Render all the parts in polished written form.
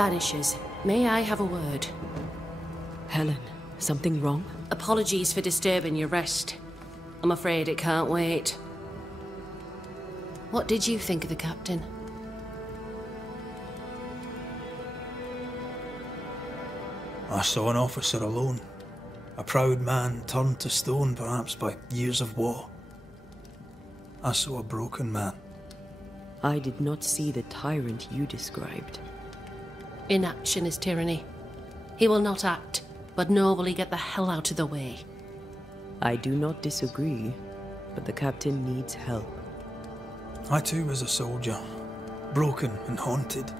Banishers, may I have a word? Helen, something wrong? Apologies for disturbing your rest. I'm afraid it can't wait. What did you think of the captain? I saw an officer alone. A proud man turned to stone, perhaps by years of war. I saw a broken man. I did not see the tyrant you described. Inaction is tyranny. He will not act, but nobly get the hell out of the way. I do not disagree, but the captain needs help. I too was a soldier, broken and haunted.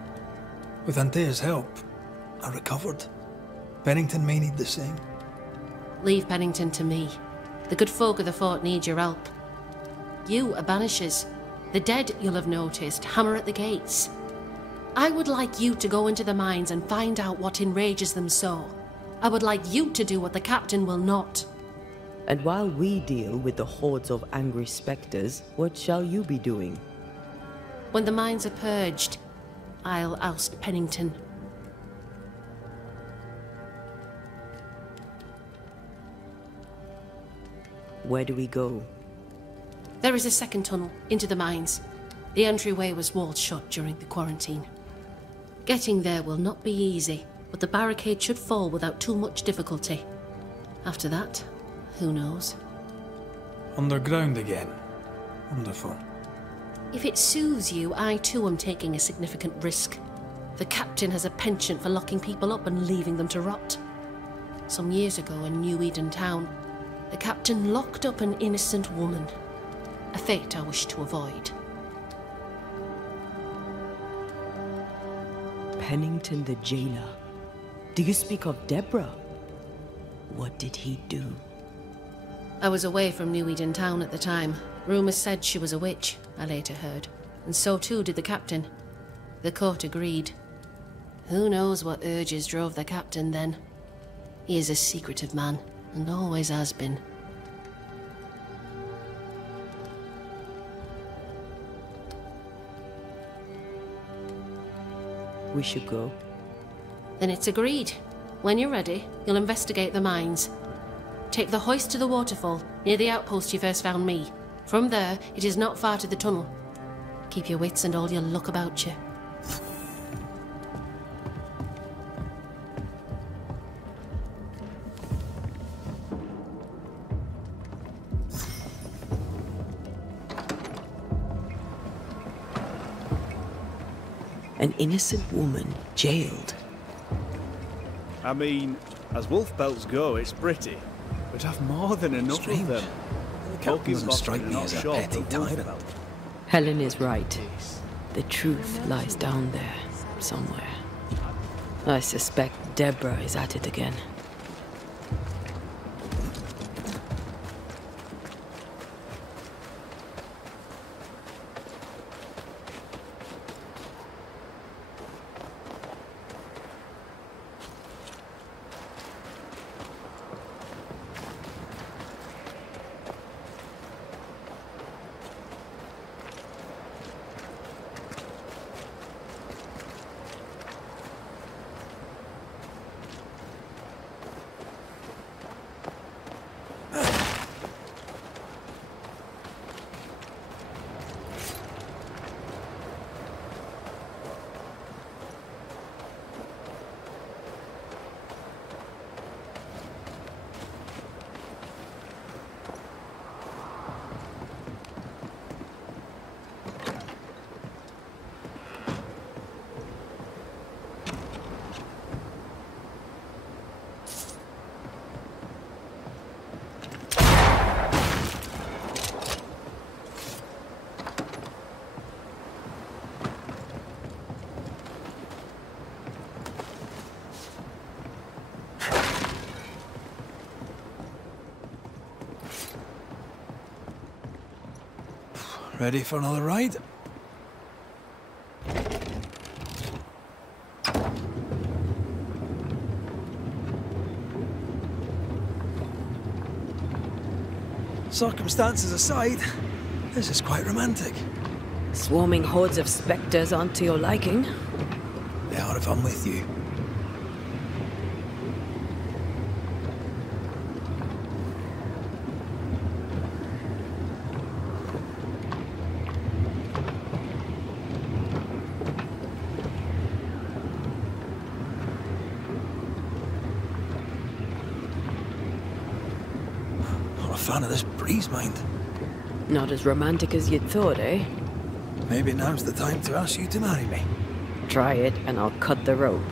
With Antea's help, I recovered. Pennington may need the same. Leave Pennington to me. The good folk of the fort need your help. You are Banishers. The dead, you'll have noticed, hammer at the gates. I would like you to go into the mines and find out what enrages them so. I would like you to do what the captain will not. And while we deal with the hordes of angry spectres, what shall you be doing? When the mines are purged, I'll oust Pennington. Where do we go? There is a second tunnel into the mines. The entryway was walled shut during the quarantine. Getting there will not be easy, but the barricade should fall without too much difficulty. After that, who knows? Underground again. Wonderful. If it soothes you, I too am taking a significant risk. The captain has a penchant for locking people up and leaving them to rot. Some years ago in New Eden Town, the captain locked up an innocent woman. A fate I wish to avoid. Pennington the jailer. Do you speak of Deborah? What did he do? I was away from New Eden Town at the time. Rumours said she was a witch, I later heard. And so too did the captain. The court agreed. Who knows what urges drove the captain then? He is a secretive man, and always has been. We should go. Then it's agreed. When you're ready, you'll investigate the mines. Take the hoist to the waterfall, near the outpost you first found me. From there, it is not far to the tunnel. Keep your wits and all your luck about you. An innocent woman jailed. I mean, as wolf belts go, it's pretty. We'd have more than enough Strange. of them. The captain doesn't strike me as a petty tyrant. Helen is right. The truth lies down there, somewhere. I suspect Deborah is at it again. Ready for another ride? Circumstances aside, this is quite romantic. Swarming hordes of spectres aren't to your liking. The are if I'm with you. Not a fan of this breeze, mind. Not as romantic as you'd thought, eh? Maybe now's the time to ask you to marry me. Try it and I'll cut the rope.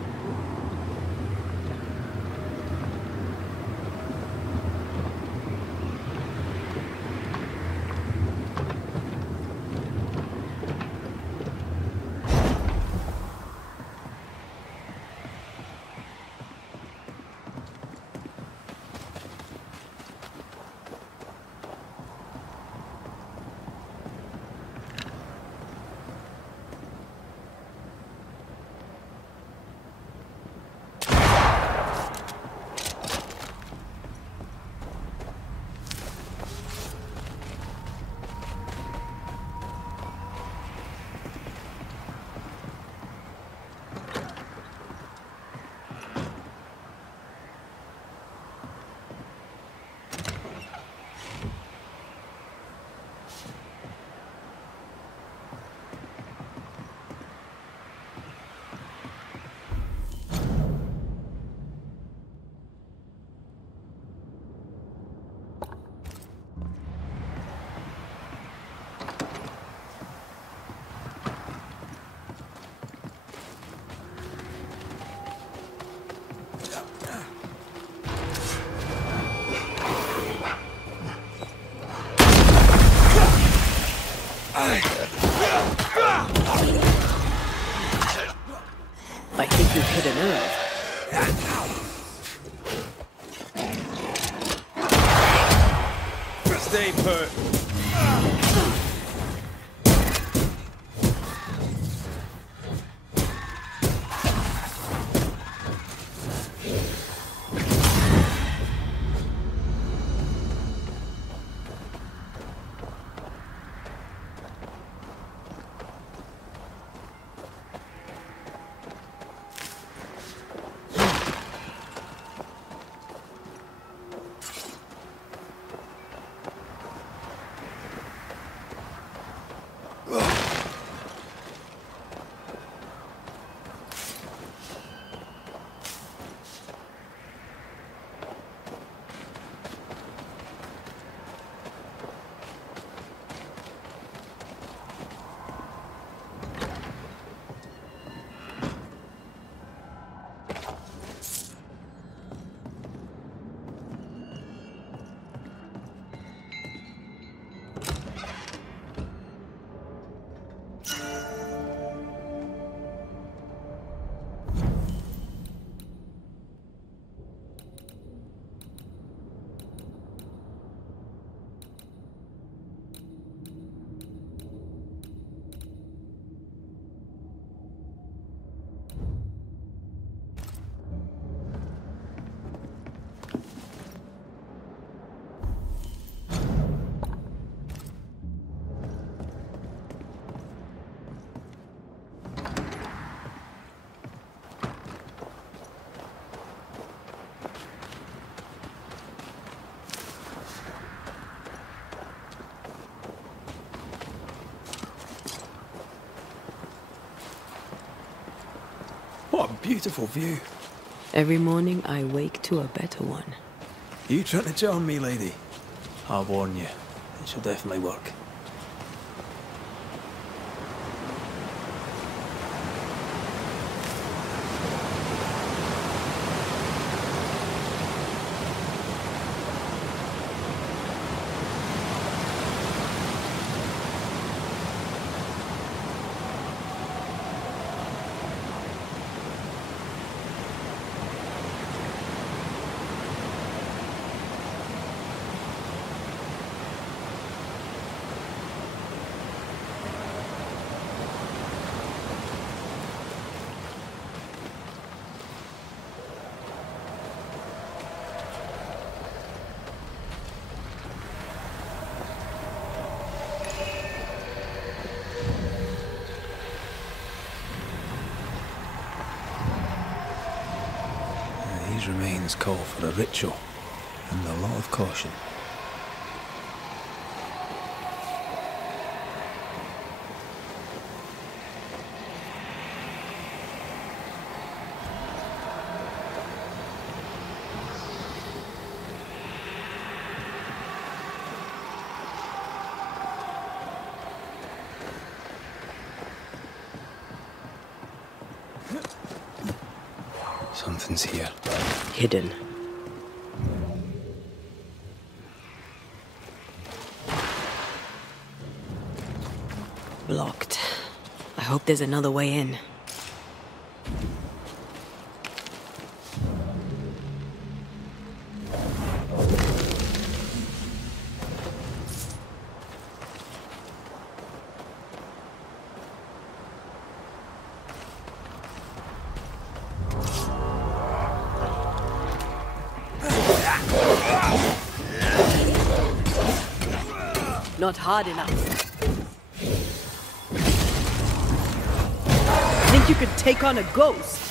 I think you've hit a nerve. Stay put. What a beautiful view. Every morning I wake to a better one. You trying to charm me, lady? I'll warn you, it shall definitely work. These remains call for a ritual and a lot of caution. Something's here. Hidden. Blocked. I hope there's another way in. Not hard enough. Think you could take on a ghost?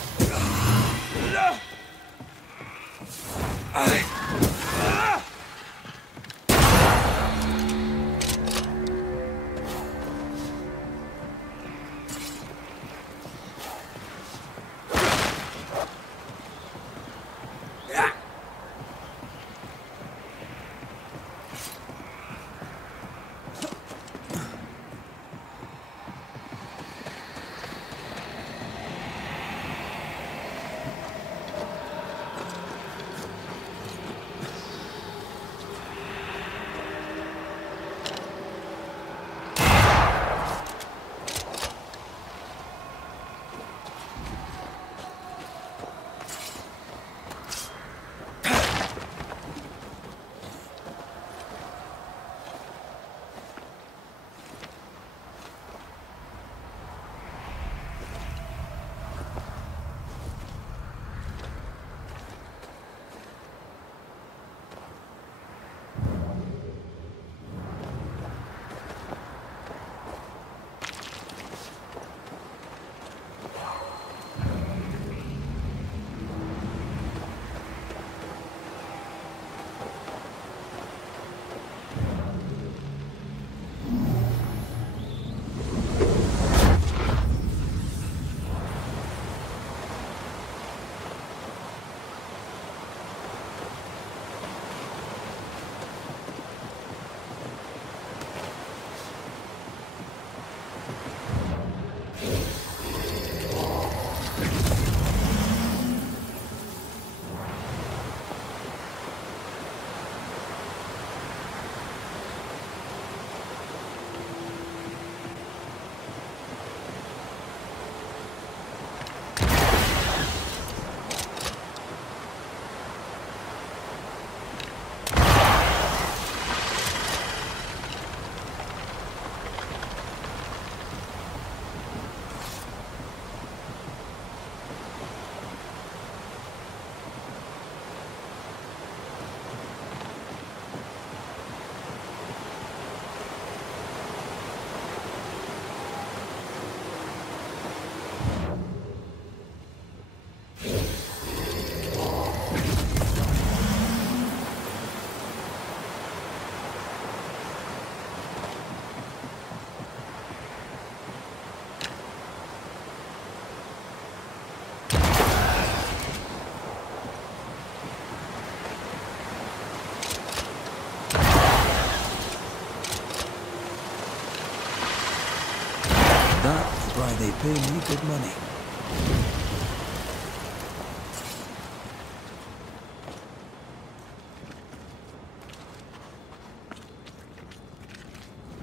Why they pay me good money.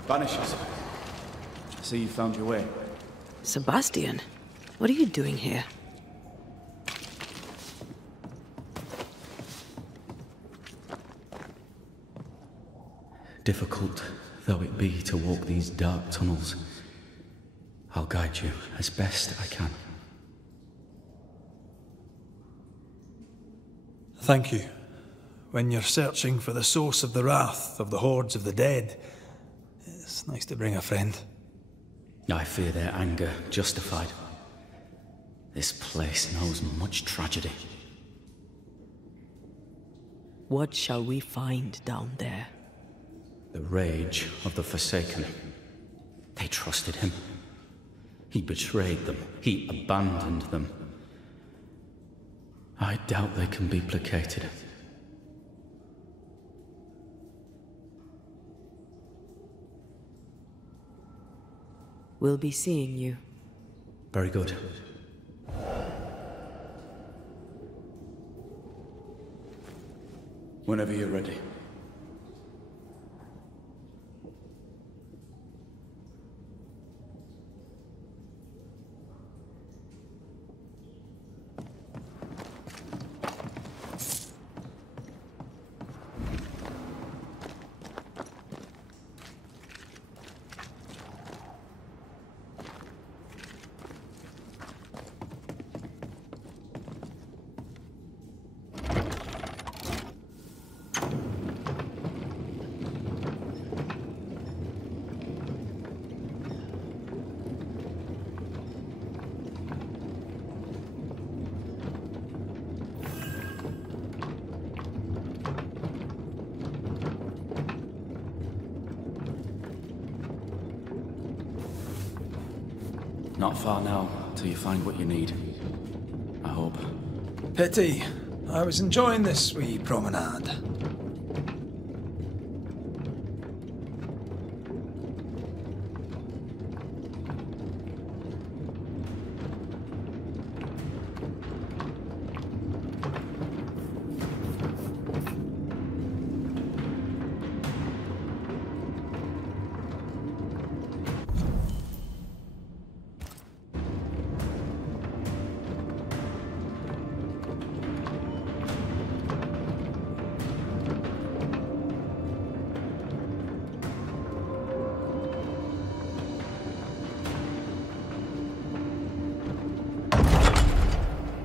Banishers. I see you found your way. Sebastian, what are you doing here? Difficult though it be to walk these dark tunnels, I'll guide you as best I can. Thank you. When you're searching for the source of the wrath of the hordes of the dead, it's nice to bring a friend. I fear their anger justified. This place knows much tragedy. What shall we find down there? The rage of the Forsaken. They trusted him. He betrayed them. He abandoned them. I doubt they can be placated. We'll be seeing you. Very good. Whenever you're ready. Not far now, till you find what you need. I hope. Pity. I was enjoying this wee promenade.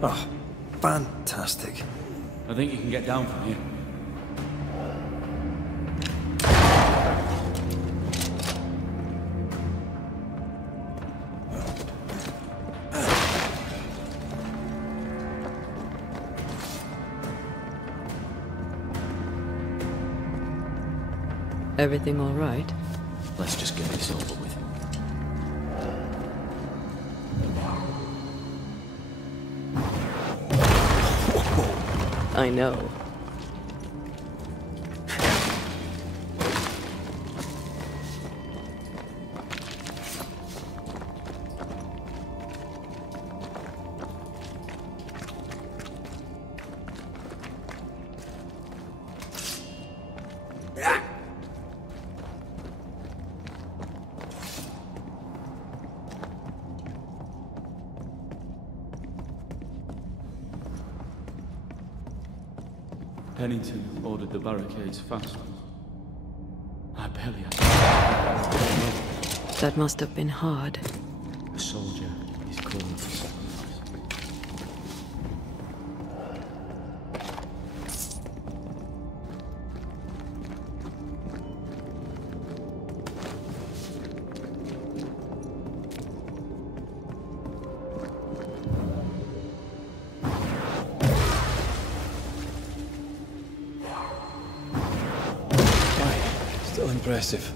Oh, fantastic. I think you can get down from here. Everything all right? Let's just get this over with. I know. Pennington ordered the barricades fast. I barely had That must have been hard. A soldier is called for sacrifice. Still impressive.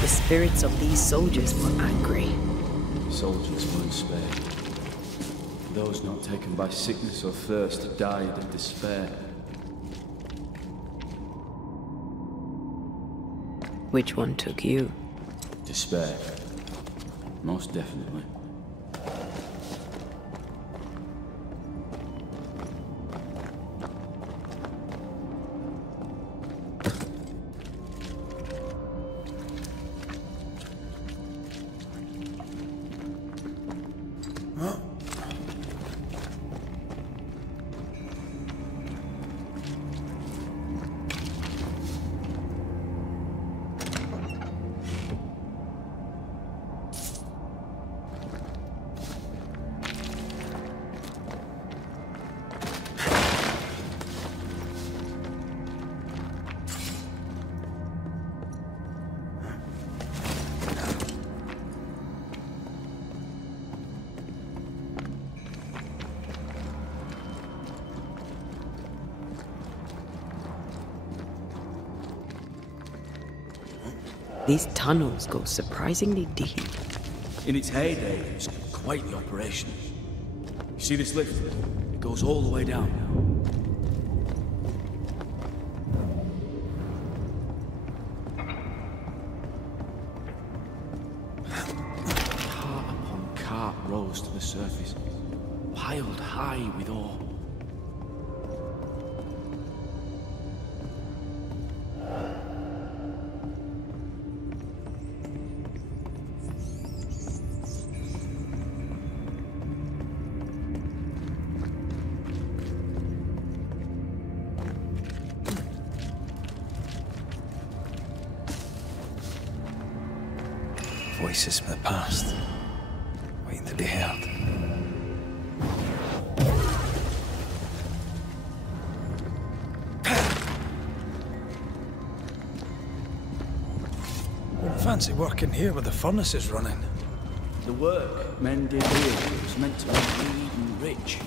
The spirits of these soldiers were angry. Soldiers weren't spared. Those not taken by sickness or thirst died of despair. Which one took you? Despair. Most definitely. These tunnels go surprisingly deep. In its heyday, it was quite the operation. You see this lift? It goes all the way down. Cart upon cart rose to the surface, piled high with ore. Voices from the past, waiting to be heard. Wouldn't fancy working here with the furnaces running. The work men did here was meant to be greed and rich.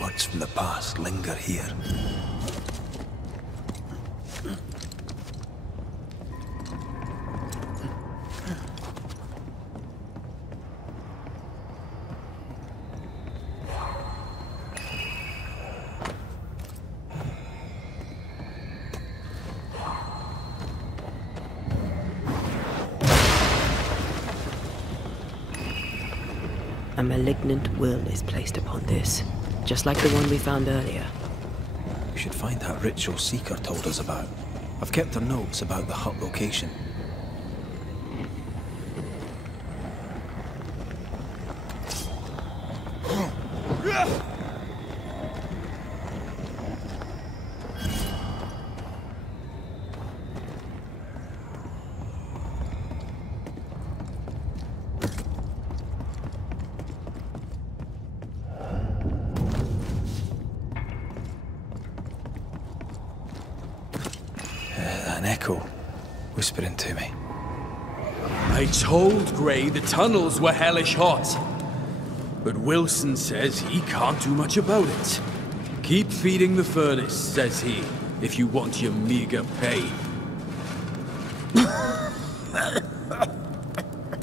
Words from the past linger here. A malignant will is placed upon this, just like the one we found earlier. We should find that ritual Seeker told us about. I've kept her notes about the hut location. An echo whispering to me. I told Gray the tunnels were hellish hot. But Wilson says he can't do much about it. Keep feeding the furnace, says he, if you want your meager pay.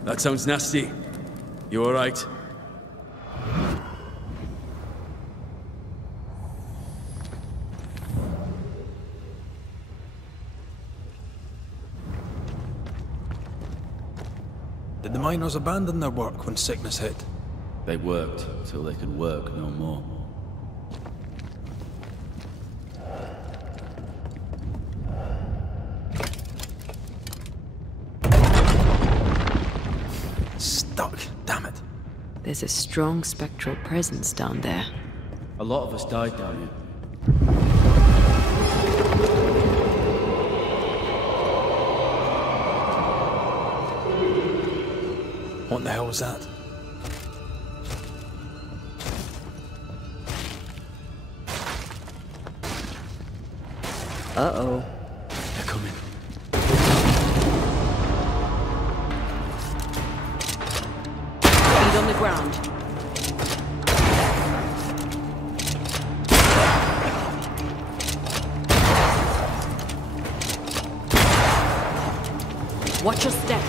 That sounds nasty. You all right? Did the miners abandon their work when sickness hit? They worked till they could work no more. Stuck, damn it. There's a strong spectral presence down there. A lot of us died down here. What the hell was that? Uh-oh. They're coming. Feet on the ground. Watch your step.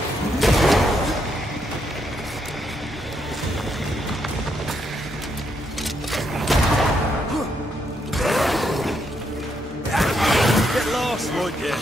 Get lost, won't you?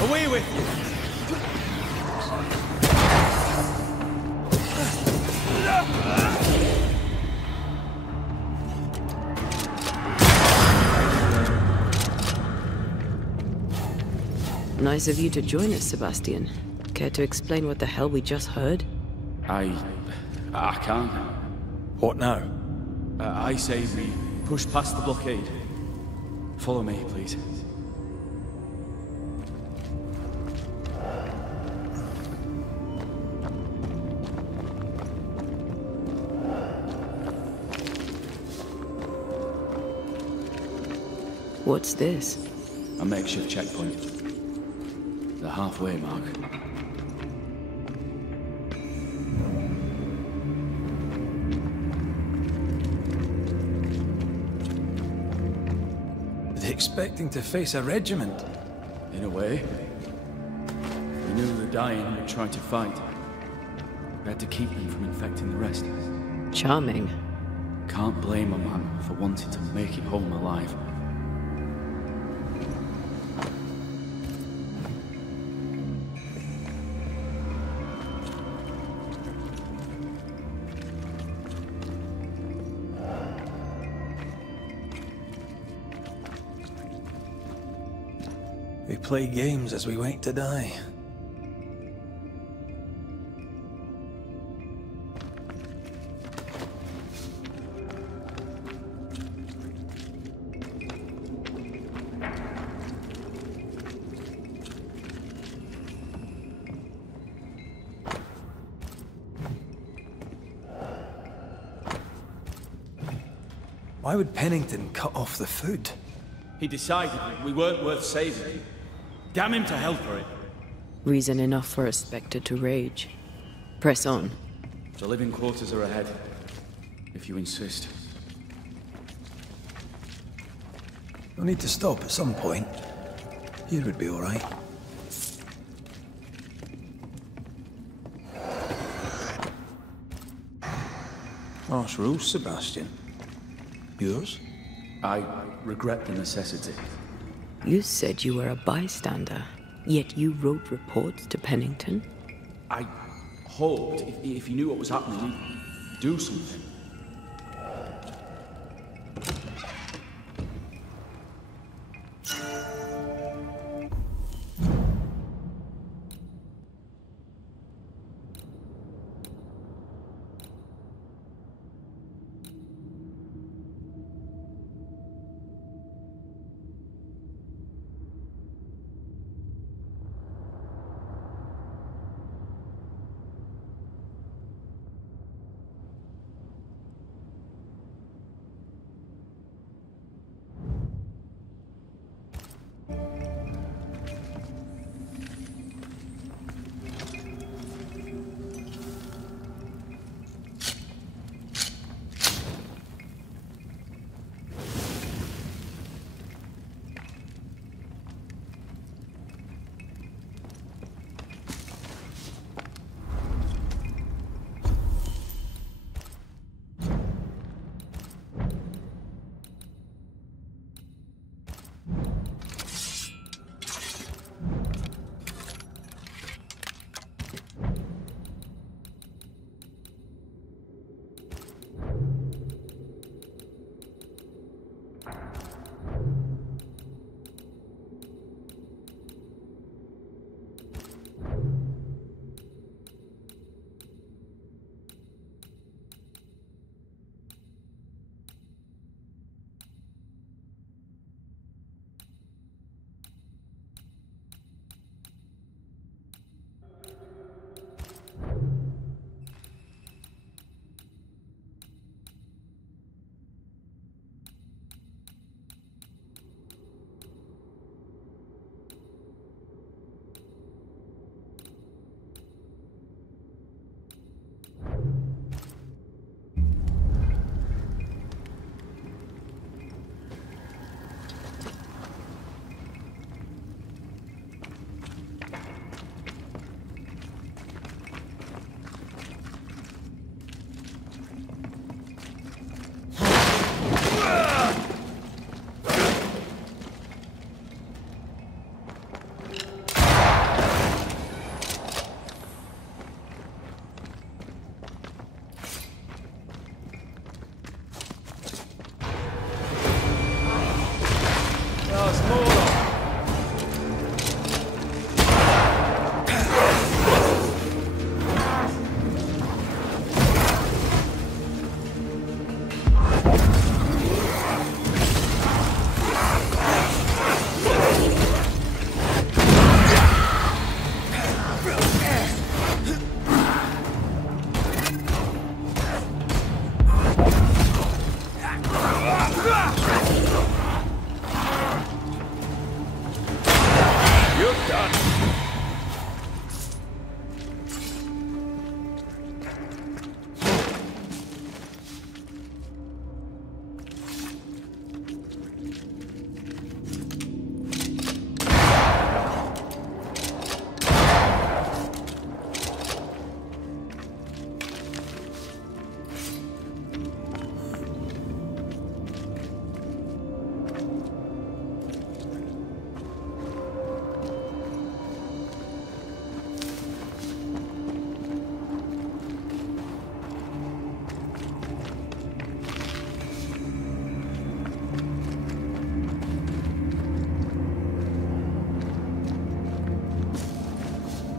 Away with you! Nice of you to join us, Sebastian. Care to explain what the hell we just heard? I can't. What now? I say we push past the blockade. Follow me, please. What's this? A makeshift checkpoint. The halfway mark. Are they expecting to face a regiment? In a way. We knew the dying would try to fight. We had to keep them from infecting the rest. Charming. Can't blame a man for wanting to make it home alive. We play games as we wait to die. Why would Pennington cut off the food? He decided we weren't worth saving. Damn him to hell for it. Reason enough for a Spectre to rage. Press on. The living quarters are ahead, if you insist. We'll need to stop at some point. Here would be all right. Harsh rules, Sebastian. Yours? I regret the necessity. You said you were a bystander, yet you wrote reports to Pennington? I hoped if he knew what was happening, he'd do something. done.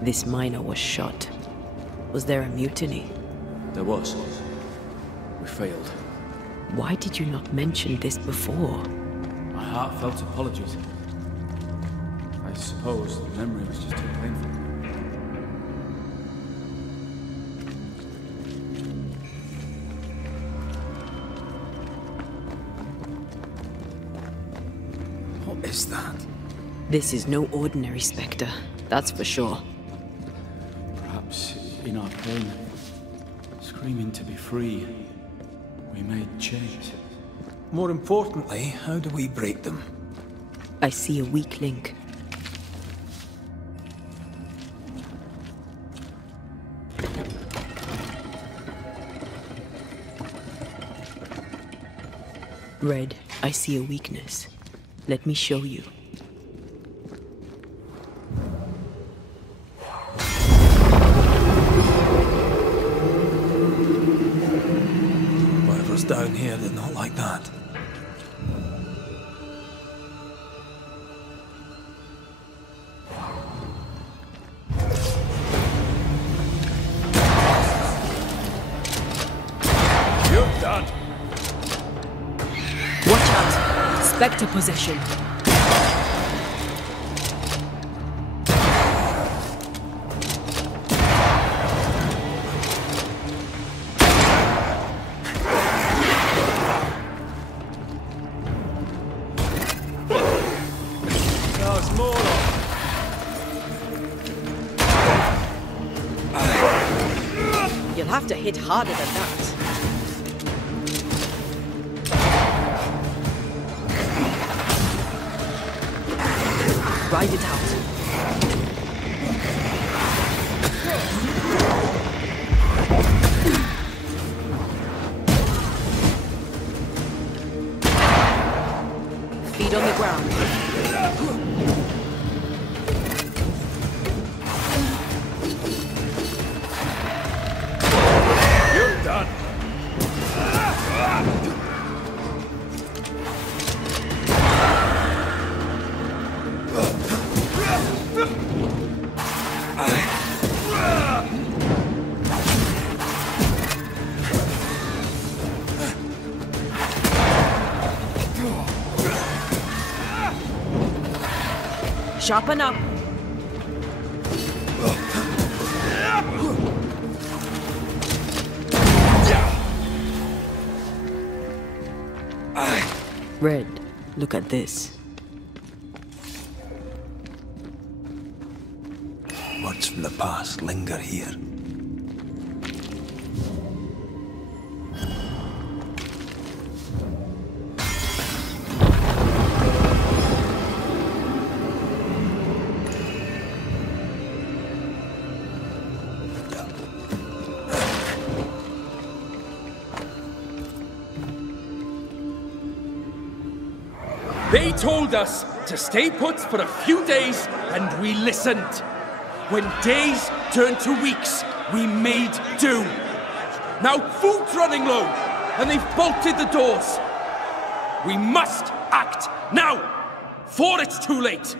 This miner was shot. Was there a mutiny? There was. We failed. Why did you not mention this before? My heartfelt apologies. I suppose the memory was just too painful. What is that? This is no ordinary spectre, that's for sure. Perhaps in our pain, screaming to be free, we made change. More importantly, how do we break them? I see a weak link. Red, I see a weakness. Let me show you. Whatever's down here, they're not like that. You're done. Watch out! Spectre possession. There's more of You'll have to hit harder than that. Ride it out. Feet on the ground. You're done. Sharpen up. Red, look at this. Words from the past linger here. They told us to stay put for a few days, and we listened. When days turned to weeks, we made do. Now food's running low, and they've bolted the doors. We must act now, before it's too late.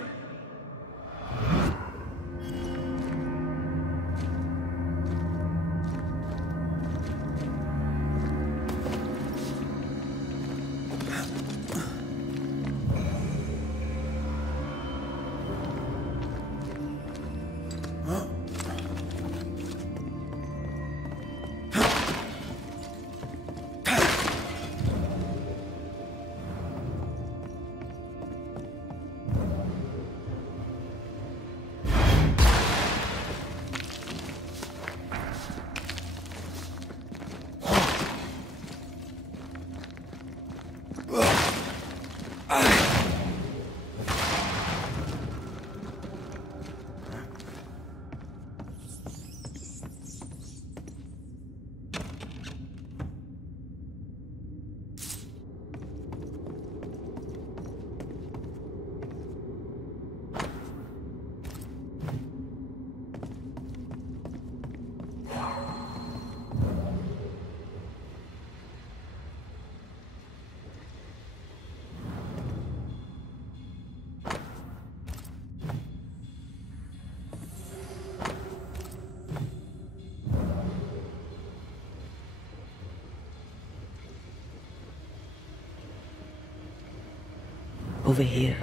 Over here.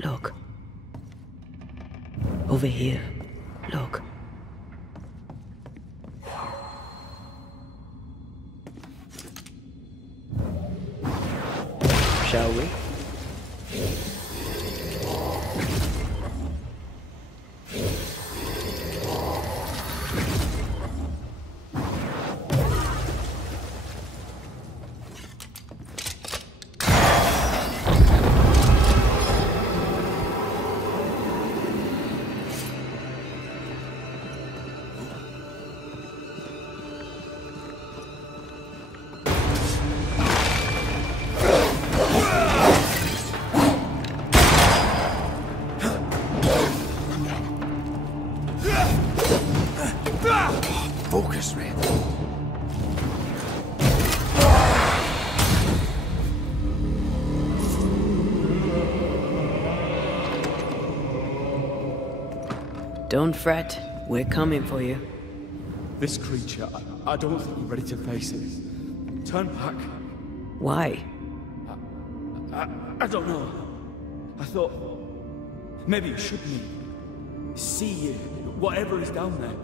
Look. Over here. Look. Shall we? Focus, Red. Don't fret. We're coming for you. This creature, I don't think you're ready to face it. Turn back. Why? I don't know. I thought maybe you shouldn't see whatever is down there.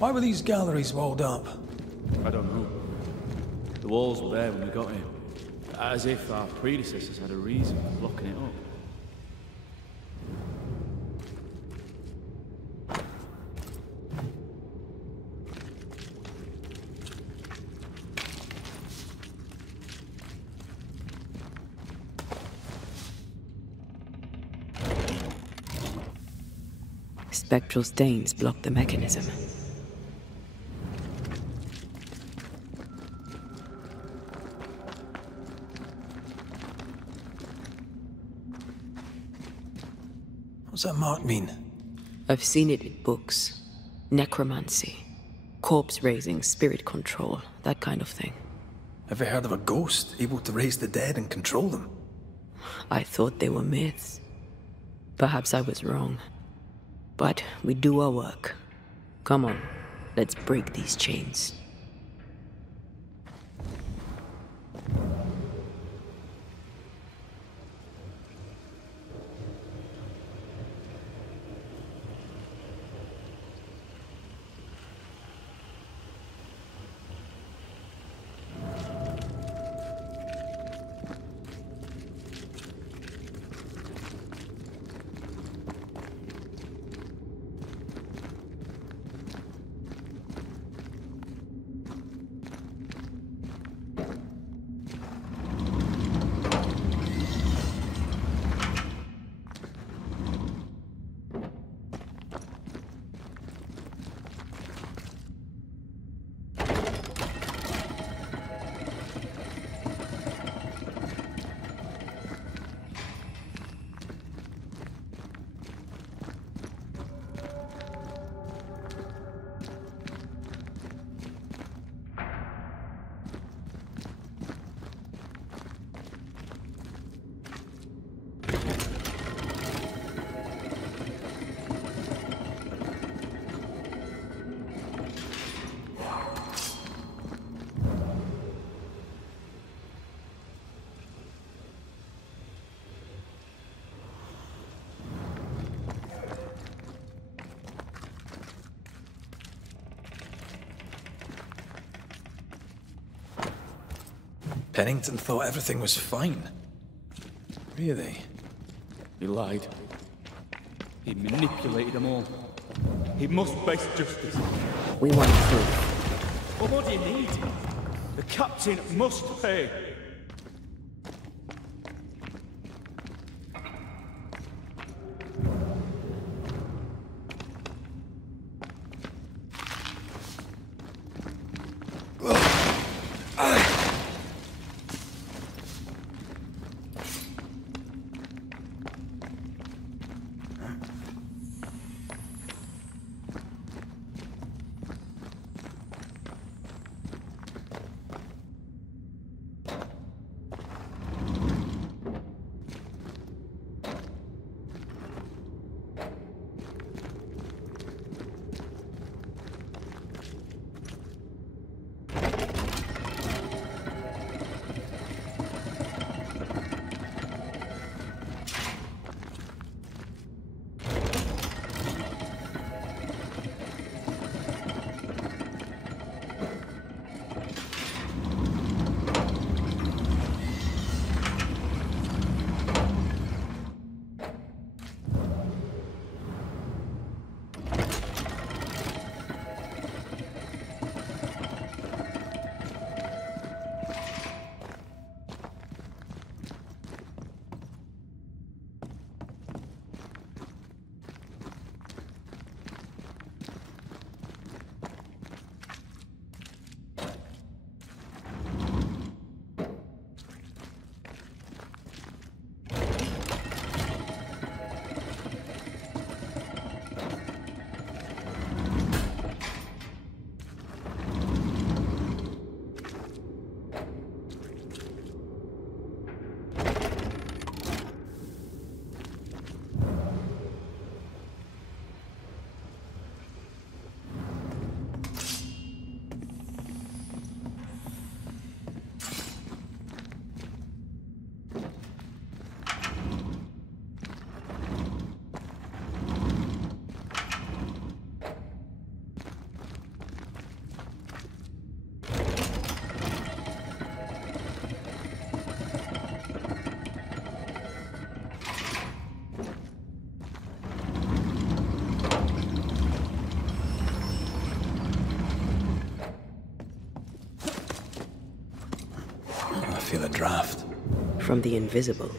Why were these galleries walled up? I don't know. The walls were there when we got here. As if our predecessors had a reason for blocking it up. Spectral stains block the mechanism. What's that mark mean? I've seen it in books. Necromancy. Corpse raising, spirit control, that kind of thing. Ever heard of a ghost able to raise the dead and control them? I thought they were myths. Perhaps I was wrong. But we do our work. Come on, let's break these chains. Pennington thought everything was fine. Really? He lied. He manipulated them all. He must face justice. We want proof. Well, what do you need? The captain must pay. Feel a draft. From the invisible.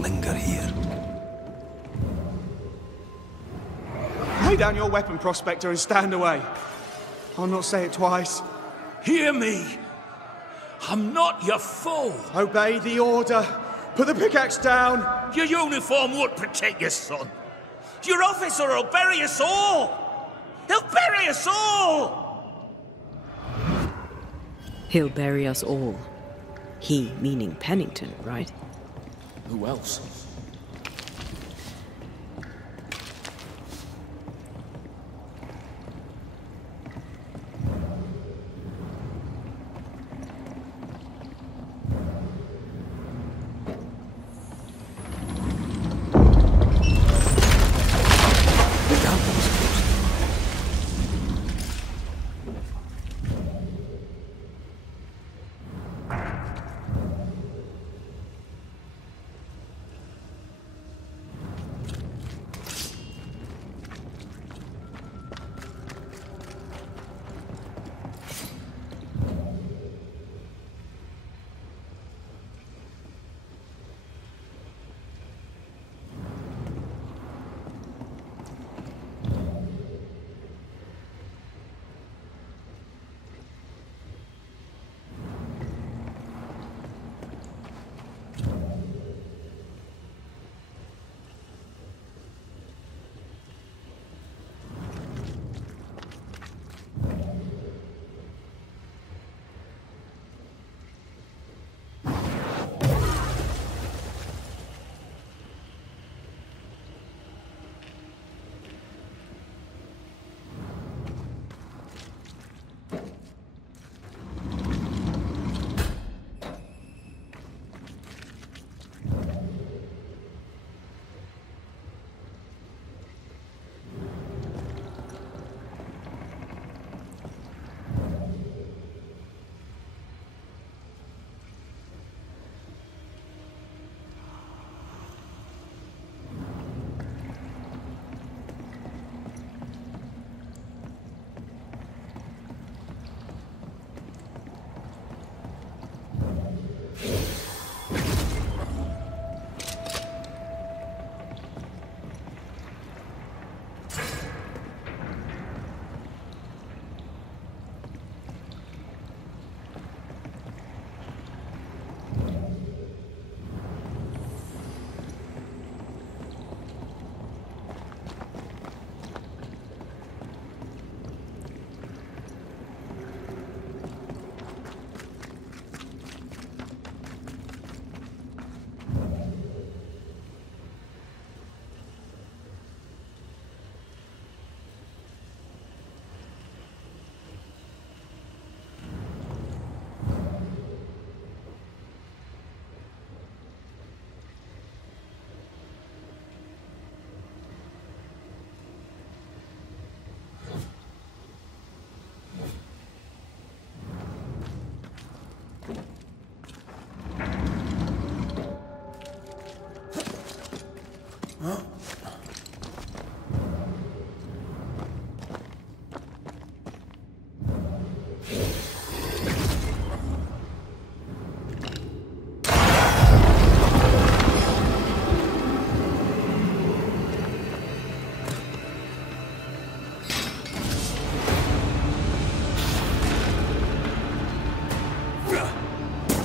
linger here. Lay down your weapon, Prospector, and stand away. I'll not say it twice. Hear me! I'm not your foe! Obey the order. Put the pickaxe down. Your uniform won't protect your son. Your officer will bury us all! He'll bury us all! He'll bury us all. He meaning Pennington, right? Who else?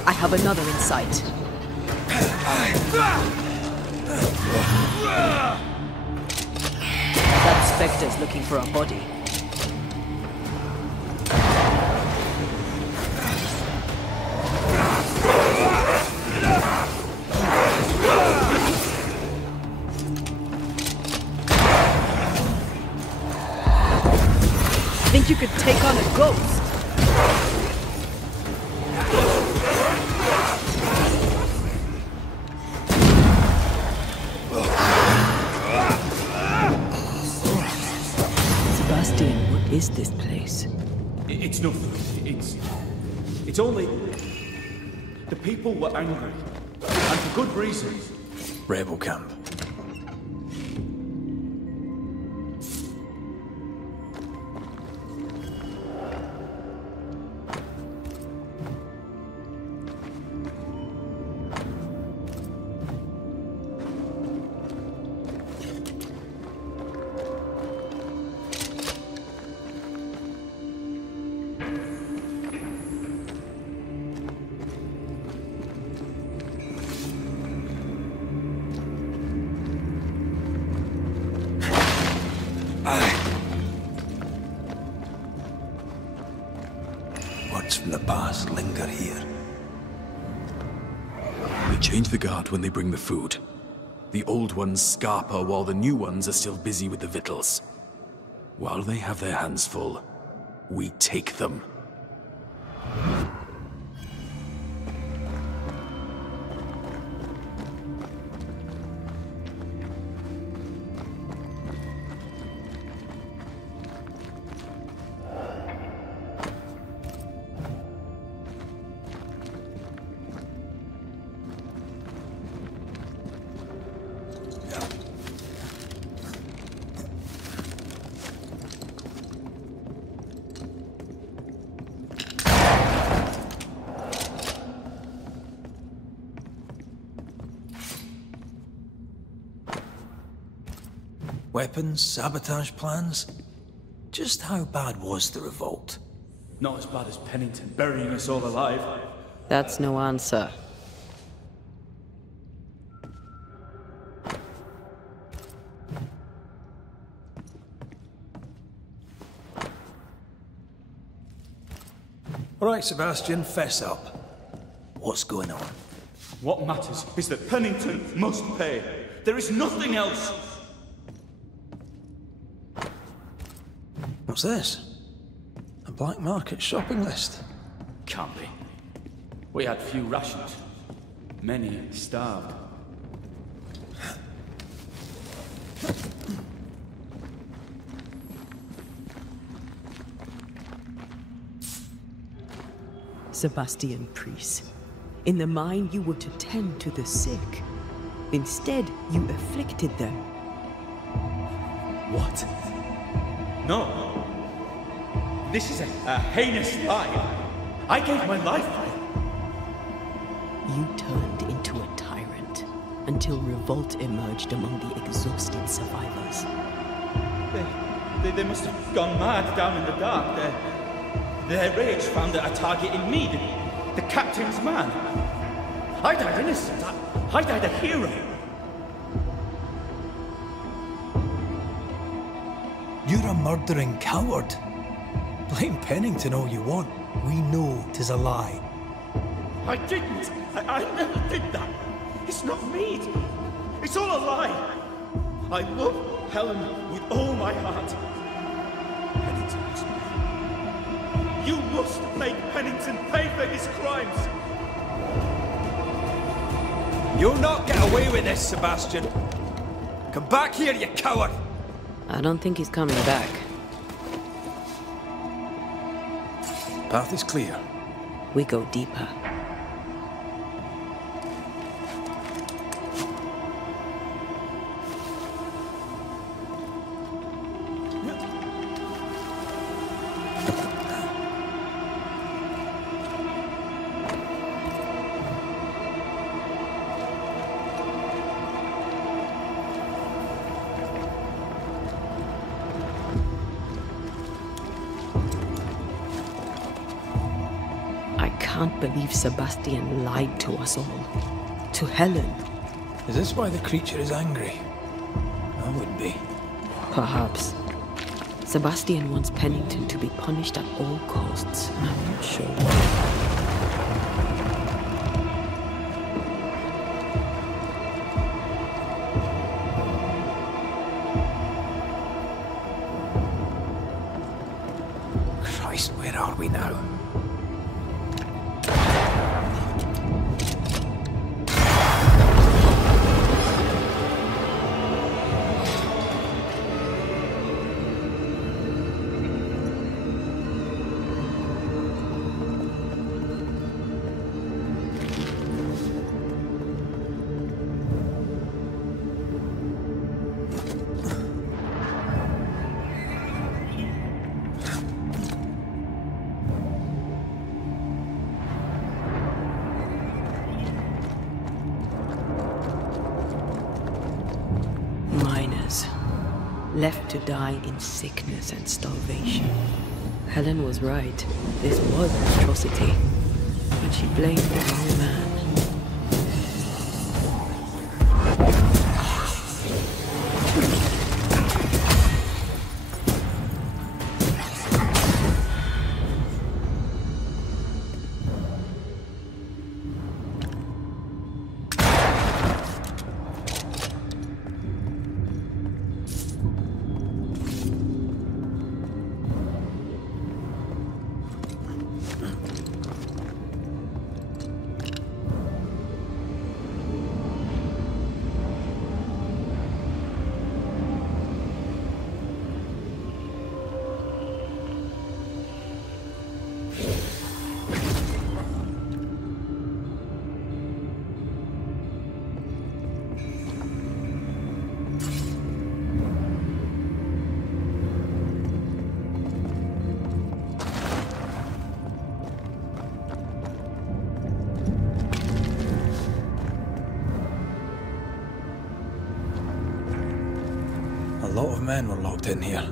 I have another in sight. That Spectre's looking for a body. Think you could take on a ghost? What is this place? It's nothing. It's only... The people were angry. And for good reason. Rebel camp. from the past linger here. They change the guard when they bring the food. The old ones scarper while the new ones are still busy with the victuals. While they have their hands full, we take them. Weapons, sabotage plans? Just how bad was the revolt? Not as bad as Pennington burying us all alive. That's no answer. All right, Sebastian, fess up. What's going on? What matters is that Pennington must pay. There is nothing else. What's this? A black market shopping list? Can't be. We had few rations. Many starved. Sebastian Priest. In the mine, you were to tend to the sick. Instead, you afflicted them. What? No. This is a heinous lie. I gave my life for it. You turned into a tyrant until revolt emerged among the exhausted survivors. They must have gone mad down in the dark. Their rage found a target in me, the captain's man. I died innocent. I died a hero. You're a murdering coward. Blame Pennington all you want. We know 'tis a lie. I didn't. I never did that. It's not me. It's all a lie. I love Helen with all my heart. Pennington must pay. You must make Pennington pay for his crimes. You'll not get away with this, Sebastian. Come back here, you coward! I don't think he's coming back. Path is clear. We go deeper. I can't believe Sebastian lied to us all. To Helen. Is this why the creature is angry? I would be. Perhaps. Sebastian wants Pennington to be punished at all costs. I'm not sure why. Christ, where are we now? Left to die in sickness and starvation. Helen was right. This was an atrocity. But she blamed the wrong man. lot of men were locked in here.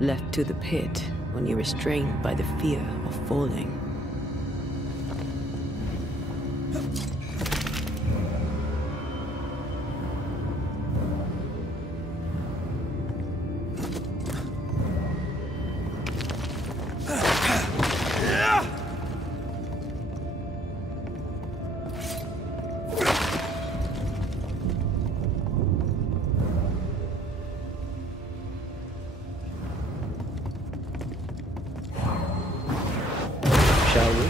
Left to the pit, only restrained by the fear of falling. Shall we?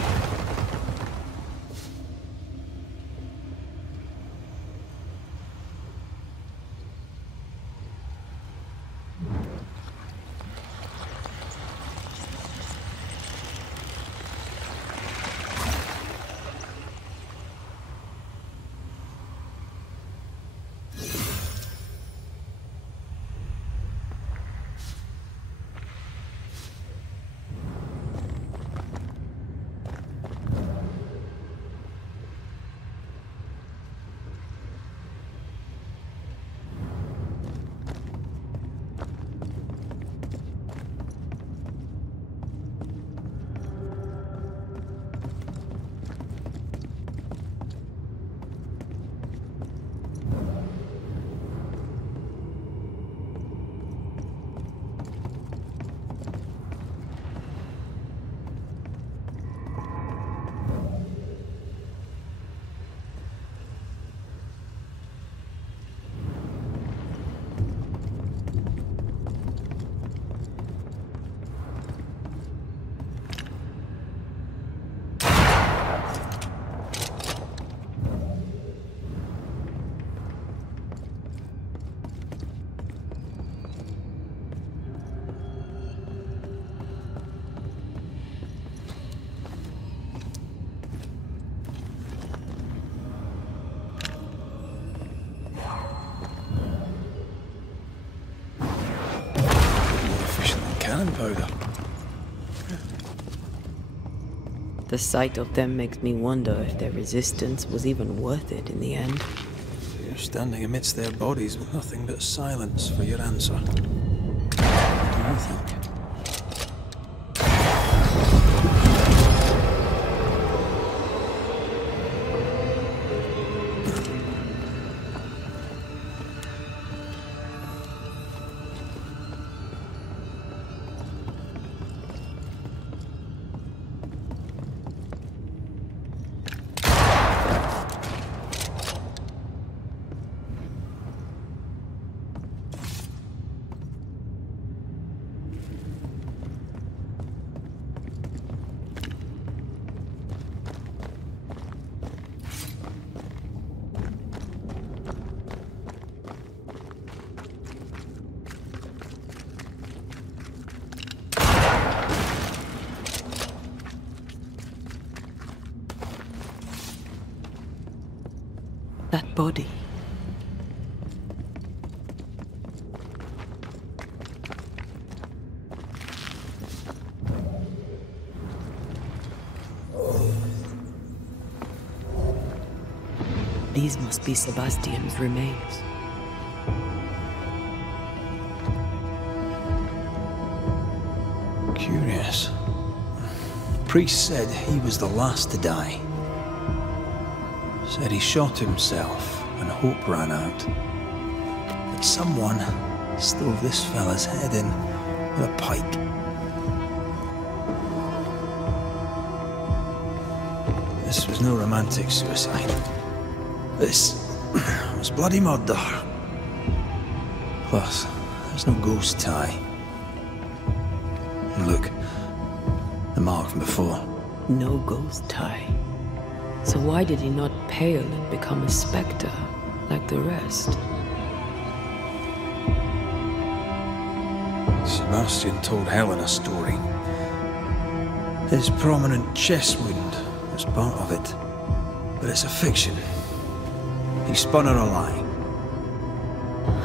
Powder. The sight of them makes me wonder if their resistance was even worth it in the end. You're standing amidst their bodies with nothing but silence for your answer. What do you think? That body. These must be Sebastian's remains. Curious. Priest said he was the last to die. Said he shot himself when hope ran out. That someone stove this fella's head in with a pike. This was no romantic suicide. This was bloody murder. Plus, there's no ghost tie. And look, the mark from before. No ghost tie. So why did he not pale and become a spectre, like the rest? Sebastian told Helen a story. His prominent chest wound was part of it. But it's a fiction. He spun her a lie.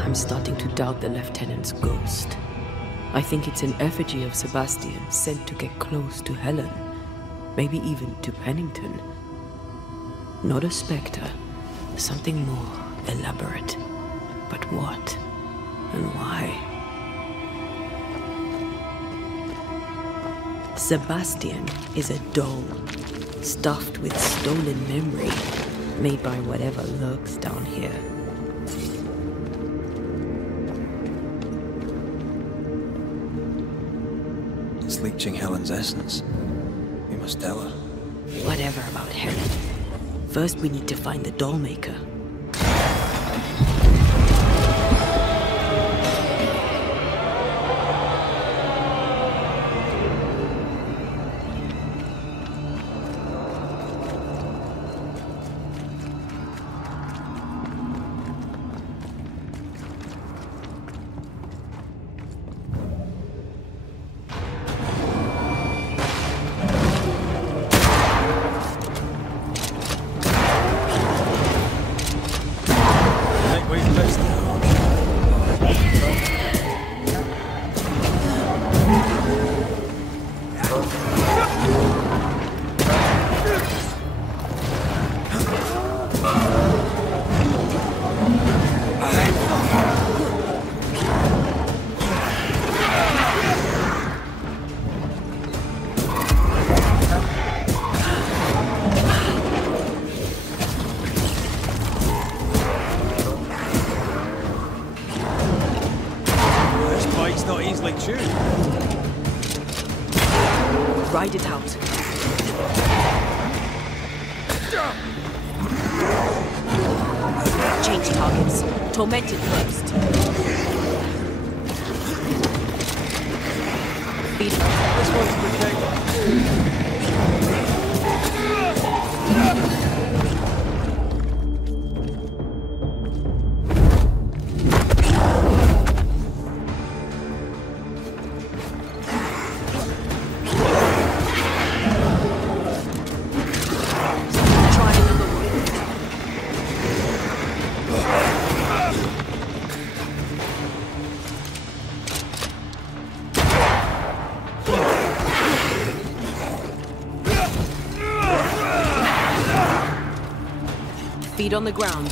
I'm starting to doubt the Lieutenant's ghost. I think it's an effigy of Sebastian sent to get close to Helen. Maybe even to Pennington. Not a spectre, something more elaborate. But what? And why? Sebastian is a doll, stuffed with stolen memory, made by whatever lurks down here. It's leeching Helen's essence. We must tell her. Whatever about Helen. First we need to find the doll maker. Ride it out. Change targets. Torment it first. Feed it. This one's protected. Feet on the ground.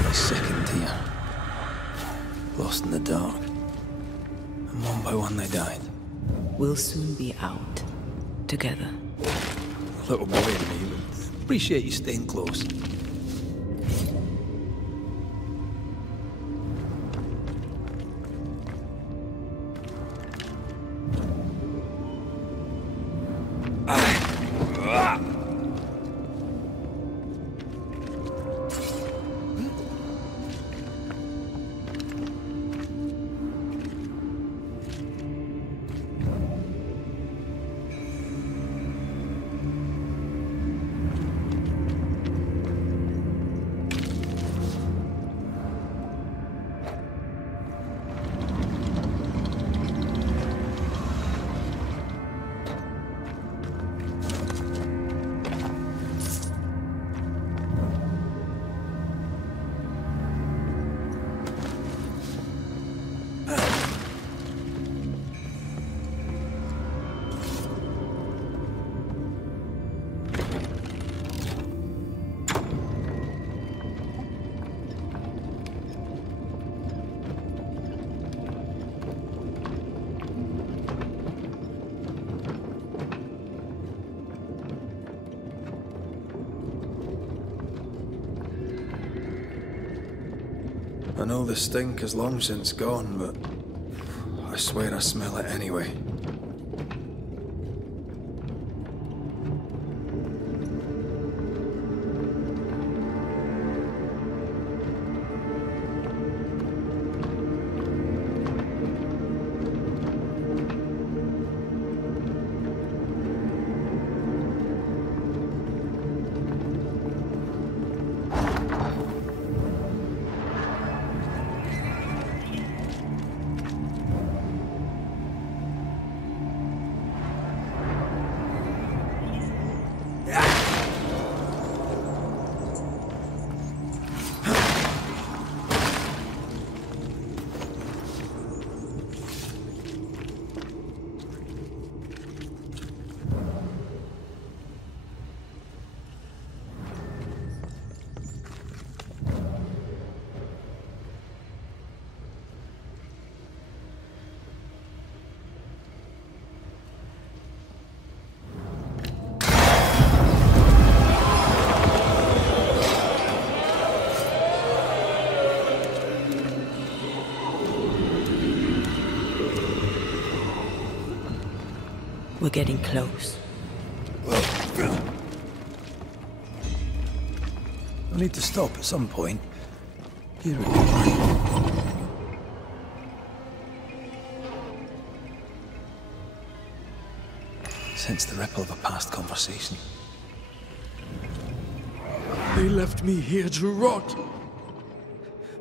A second here. Lost in the dark. And one by one they died. We'll soon be out. Together. A little boy and me would appreciate you staying close. I know the stink has long since gone, but I swear I smell it anyway. We're getting close. I need to stop at some point. Here we go. Sense the ripple of a past conversation. They left me here to rot.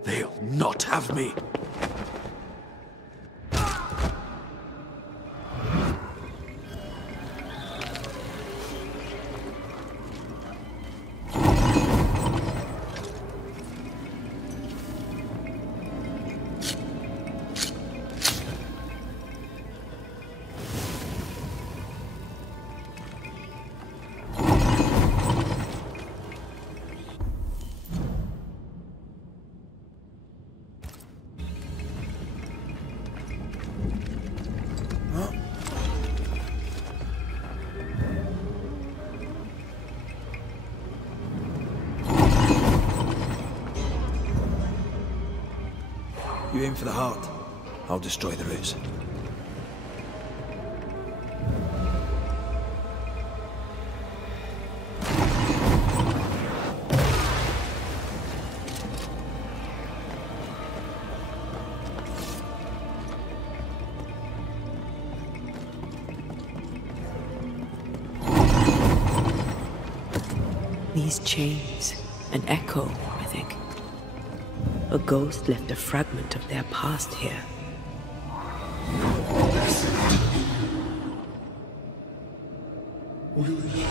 They'll not have me. You aim for the heart. I'll destroy the roots. These chains, an echo, I think. A ghost left a fragment of their past here. Will you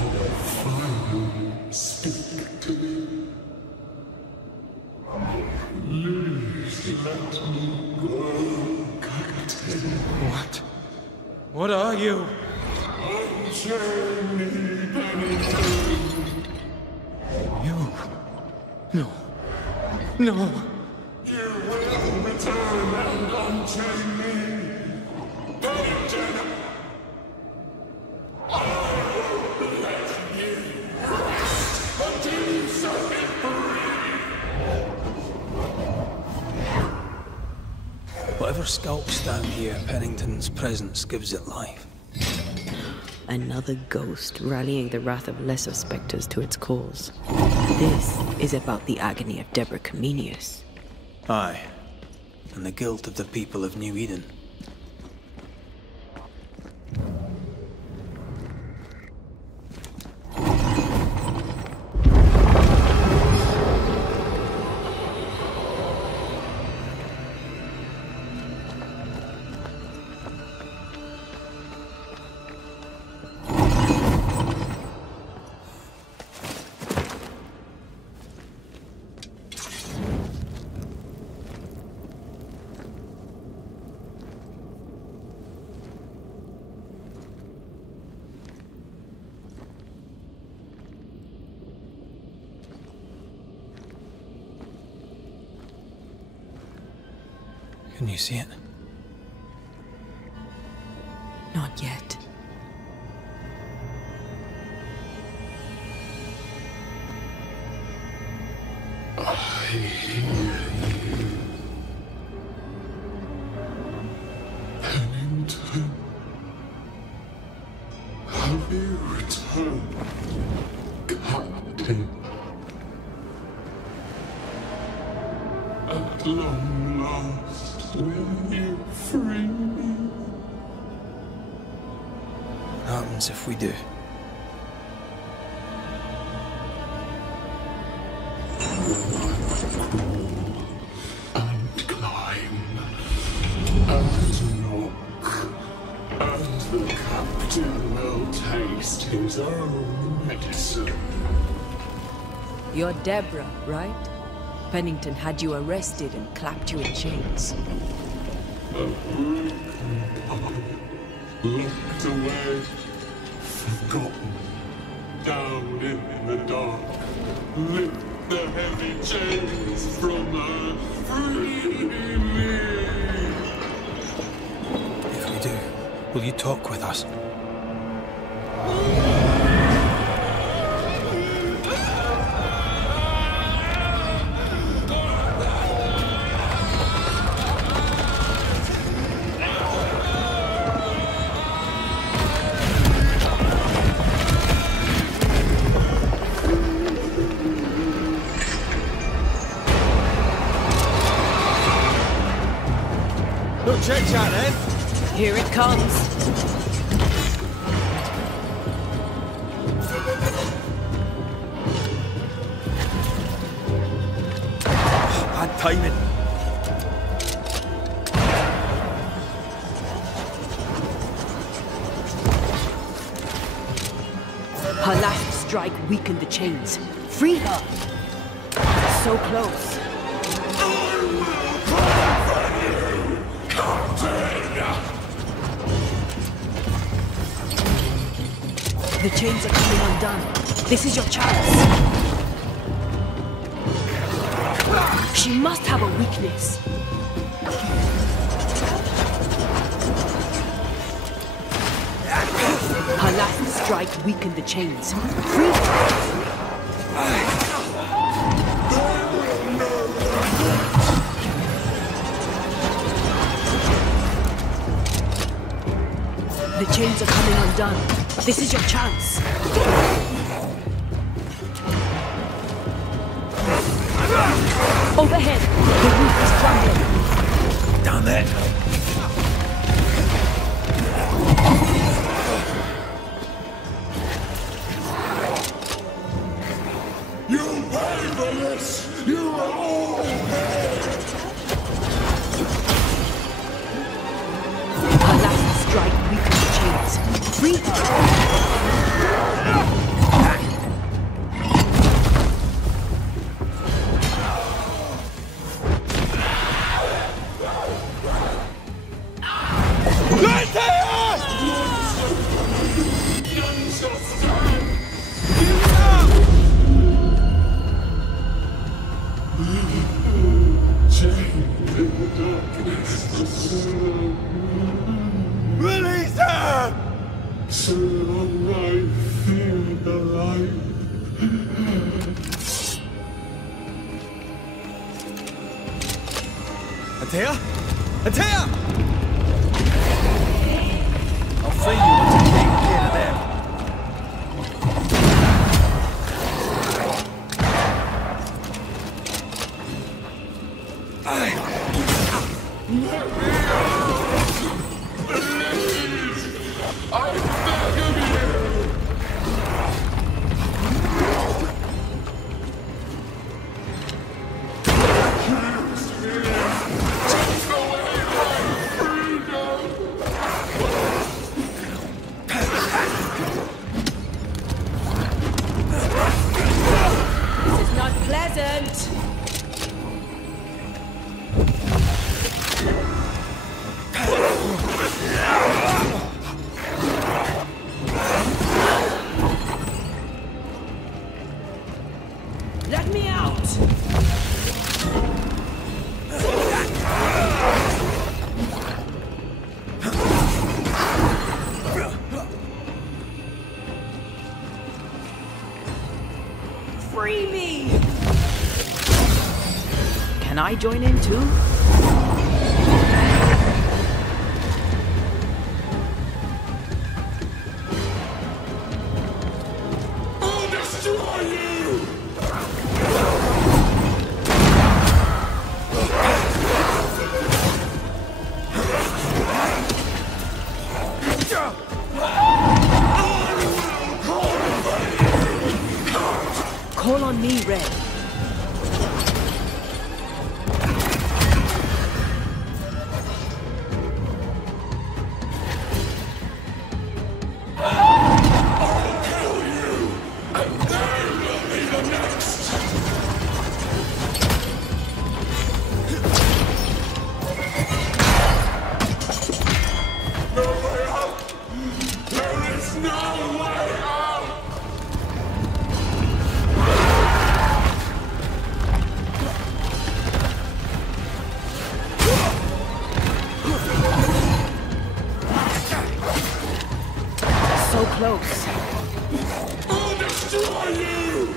finally speak to me? Please let me go, Captain. What? What are you? Unchain me, Pennington. You? No. No. You will return and unchain me, Pennington. I won't let you rest until you set me free. Whatever skulks down here, Pennington's presence gives it life. Another ghost rallying the wrath of lesser specters to its cause. This is about the agony of Deborah Comenius. Aye, and the guilt of the people of New Eden. Can you see it? Not yet. I hear you, Pennington. Have you returned, Captain? At long last, will you free me? What happens if we do? And climb, and knock, and the captain will taste his own medicine. You're Deborah, right? Pennington had you arrested and clapped you in chains. A broken body, locked away, forgotten, down in the dark. Lift the heavy chains from her, free me. If we do, will you talk with us? Check chat then. Here it comes. Bad timing. Her last strike weakened the chains. Free her! So close. The chains are coming undone. This is your chance. She must have a weakness. Her last strike weakened the chains. Free her! The chains are coming undone. This is your chance. Overhead, the roof is crumbling. Down there. You pay for this! You are all paid! Her last strike weakened the chains. Free her! Release her! So I feel alive. Antea? Antea! I'll free you once I take care of them. Let me out! Free me! Can I join in too? I'll destroy you! Call on me, Red. So close. I'll destroy you!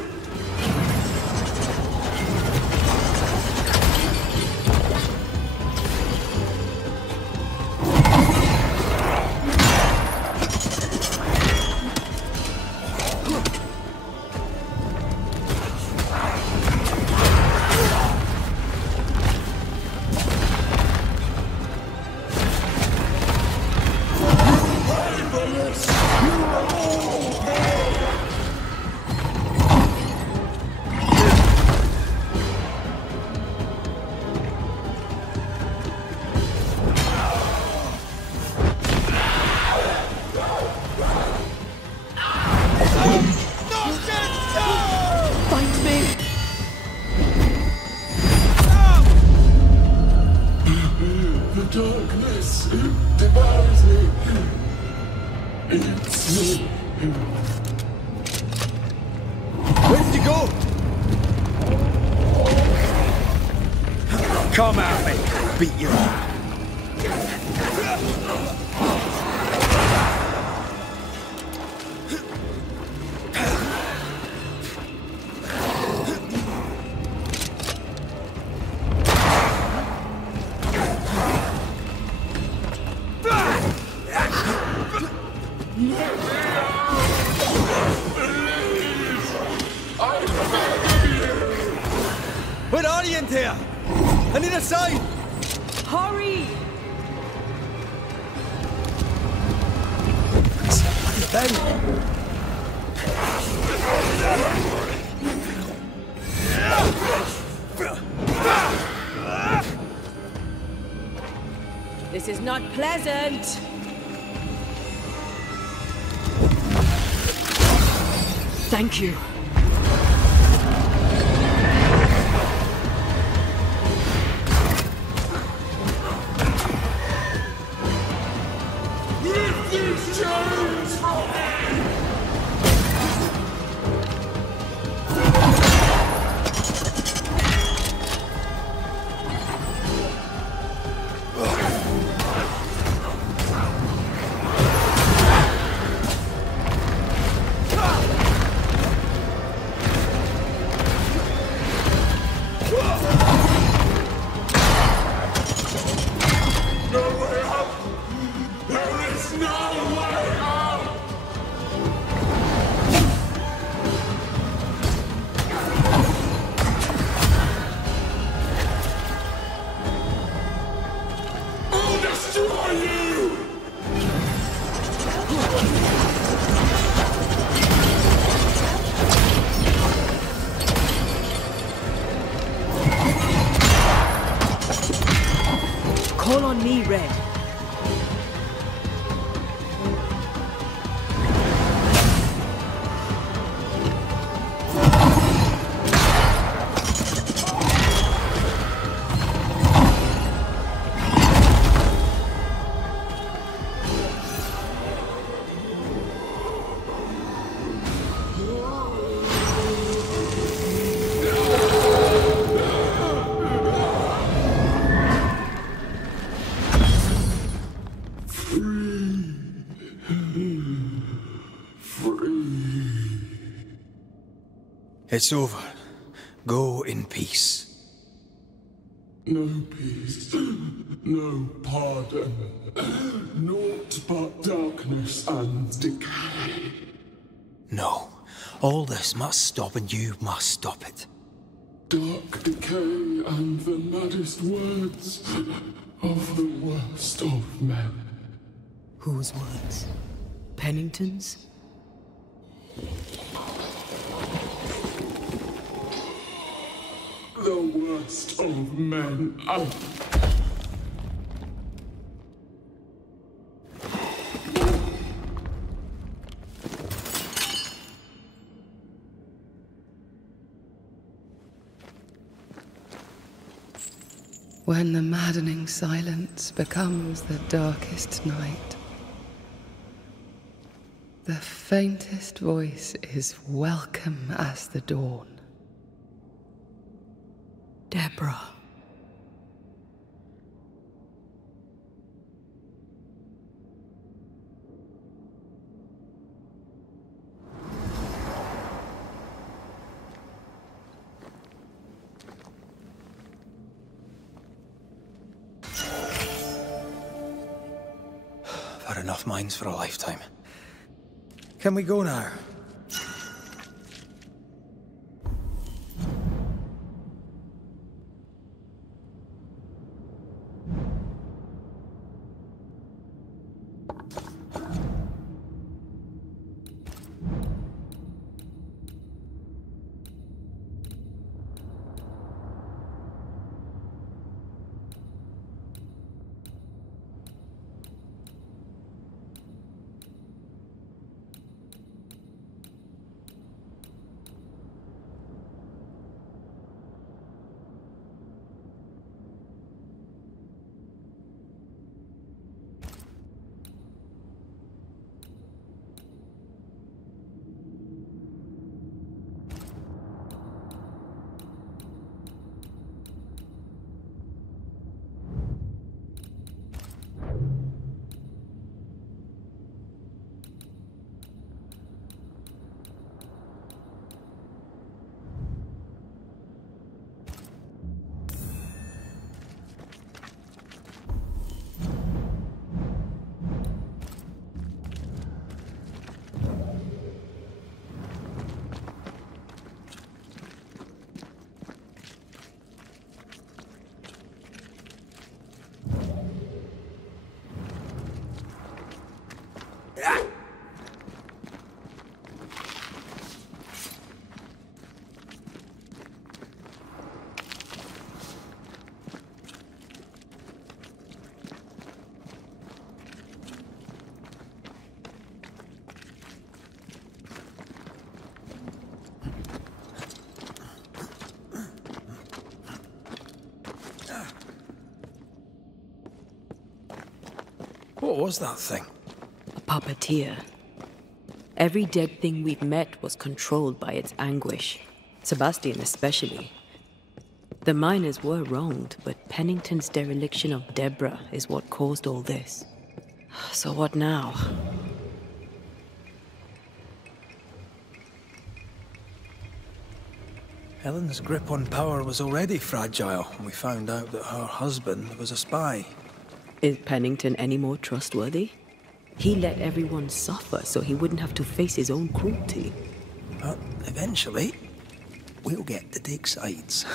Where did you go? Come at me. Beat you up. Where are you in here? I need a sign! Hurry! This is not pleasant! Thank you. Call on me, Red. It's over. Go in peace. No peace, no pardon, naught but darkness and decay. No. All this must stop and you must stop it. Dark decay and the maddest words of the worst of men. Whose words? Pennington's? The worst of men. When the maddening silence becomes the darkest night, the faintest voice is welcome as the dawn. Deborah. I've had enough minds for a lifetime. Can we go now? What was that thing? A puppeteer. Every dead thing we've met was controlled by its anguish. Sebastian especially. The miners were wronged, but Pennington's dereliction of Deborah is what caused all this. So what now? Helen's grip on power was already fragile when we found out that her husband was a spy. Is Pennington any more trustworthy? He let everyone suffer so he wouldn't have to face his own cruelty. But eventually, we'll get to take sides.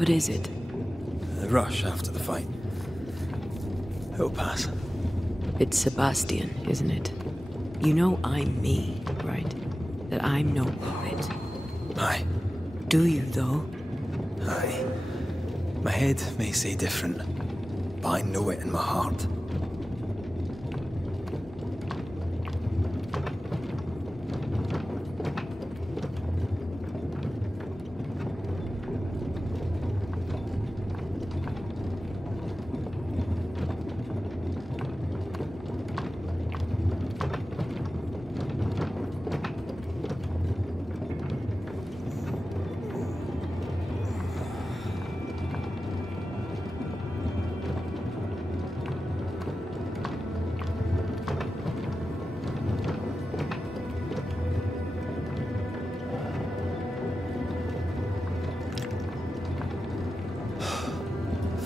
What is it? The rush after the fight. It'll pass. It's Sebastian, isn't it? You know I'm me, right? That I'm no poet. Aye. Do you, though? Aye. My head may say different, but I know it in my heart.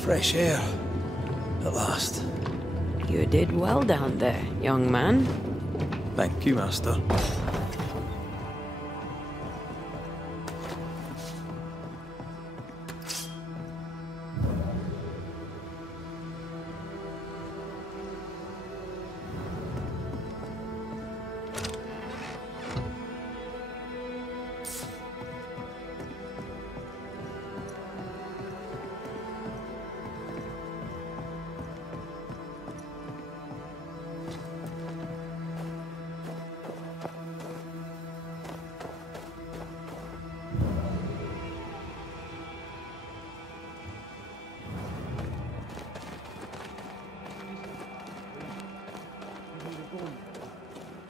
Fresh air, at last. You did well down there, young man. Thank you, Master.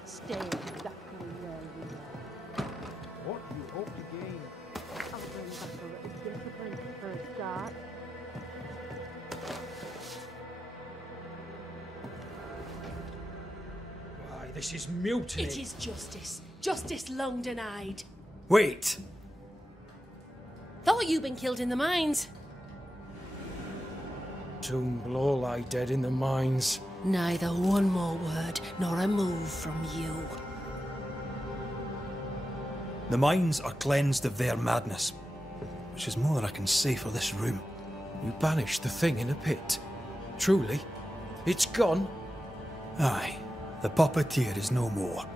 Stay exactly where you are. What do you hope to gain? I'll bring back a little discipline for a start. Why, this is mutiny. It is justice. Justice long denied. Wait! Thought you'd been killed in the mines. Tomb blow lie dead in the mines. Neither one more word nor a move from you. The mines are cleansed of their madness, which is more than I can say for this room. You banished the thing in a pit. Truly? It's gone? Aye. The puppeteer is no more.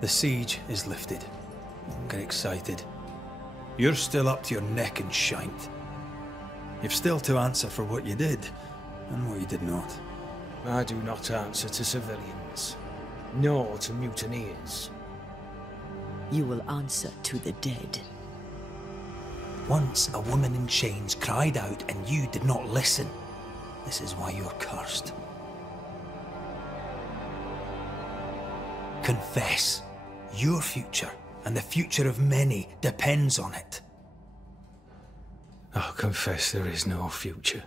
The siege is lifted. Get excited. You're still up to your neck in shite. You've still to answer for what you did, and what you did not. I do not answer to civilians, nor to mutineers. You will answer to the dead. Once a woman in chains cried out and you did not listen. This is why you're cursed. Confess. Your future, and the future of many, depends on it. I'll confess there is no future.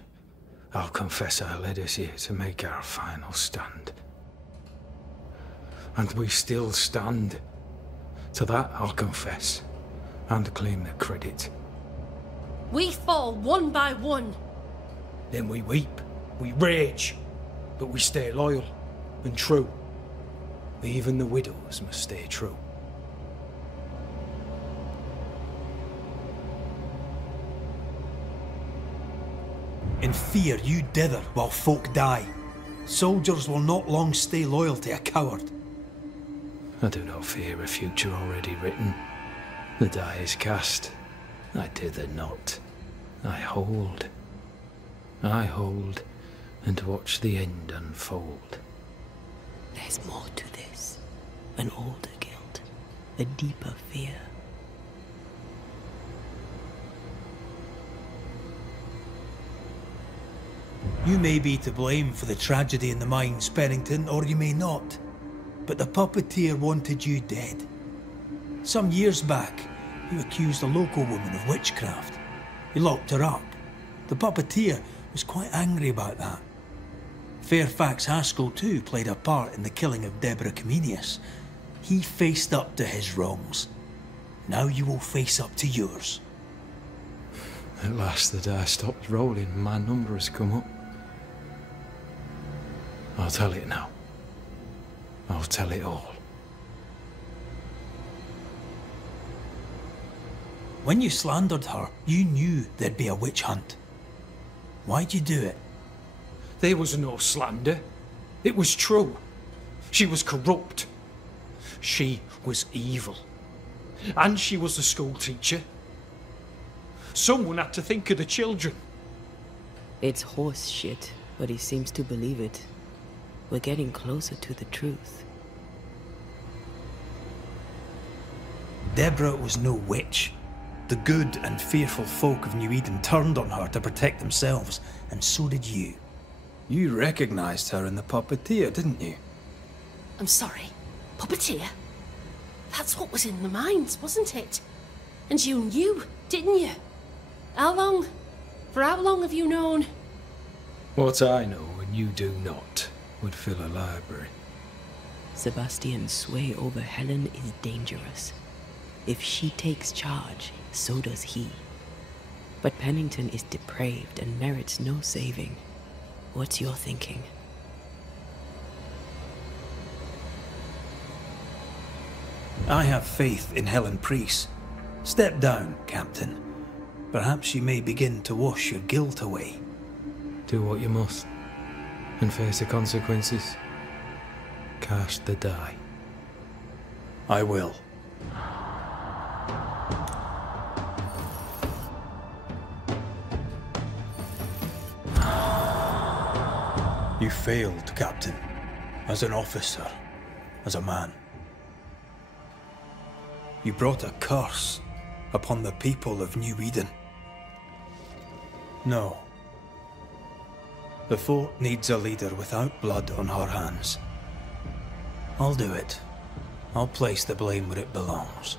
I'll confess I led us here to make our final stand. And we still stand. To that I'll confess, and claim the credit. We fall one by one. Then we weep, we rage, but we stay loyal and true. Even the widows must stay true. In fear you dither while folk die. Soldiers will not long stay loyal to a coward. I do not fear a future already written. The die is cast. I dither not. I hold. I hold and watch the end unfold. There's more to this. An older guilt. A deeper fear. You may be to blame for the tragedy in the mines, Pennington, or you may not. But the puppeteer wanted you dead. Some years back, you accused a local woman of witchcraft. You locked her up. The puppeteer was quite angry about that. Fairfax Haskell too played a part in the killing of Deborah Comenius. He faced up to his wrongs. Now you will face up to yours. At last the die stopped rolling and my number has come up. I'll tell it now. I'll tell it all. When you slandered her, you knew there'd be a witch hunt. Why'd you do it? There was no slander. It was true. She was corrupt. She was evil. And she was a school teacher. Someone had to think of the children. It's horse shit, but he seems to believe it. We're getting closer to the truth. Deborah was no witch. The good and fearful folk of New Eden turned on her to protect themselves, and so did you. You recognized her in the puppeteer, didn't you? I'm sorry. Puppeteer? That's what was in the mines, wasn't it? And you knew, didn't you? How long? For how long have you known? What I know and you do not would fill a library. Sebastian's sway over Helen is dangerous. If she takes charge, so does he. But Pennington is depraved and merits no saving. What's your thinking? I have faith in Helen Priest. Step down, Captain. Perhaps you may begin to wash your guilt away. Do what you must, and face the consequences. Cast the die. I will. You failed, Captain. As an officer, as a man. You brought a curse upon the people of New Eden. No. The fort needs a leader without blood on her hands. I'll do it. I'll place the blame where it belongs.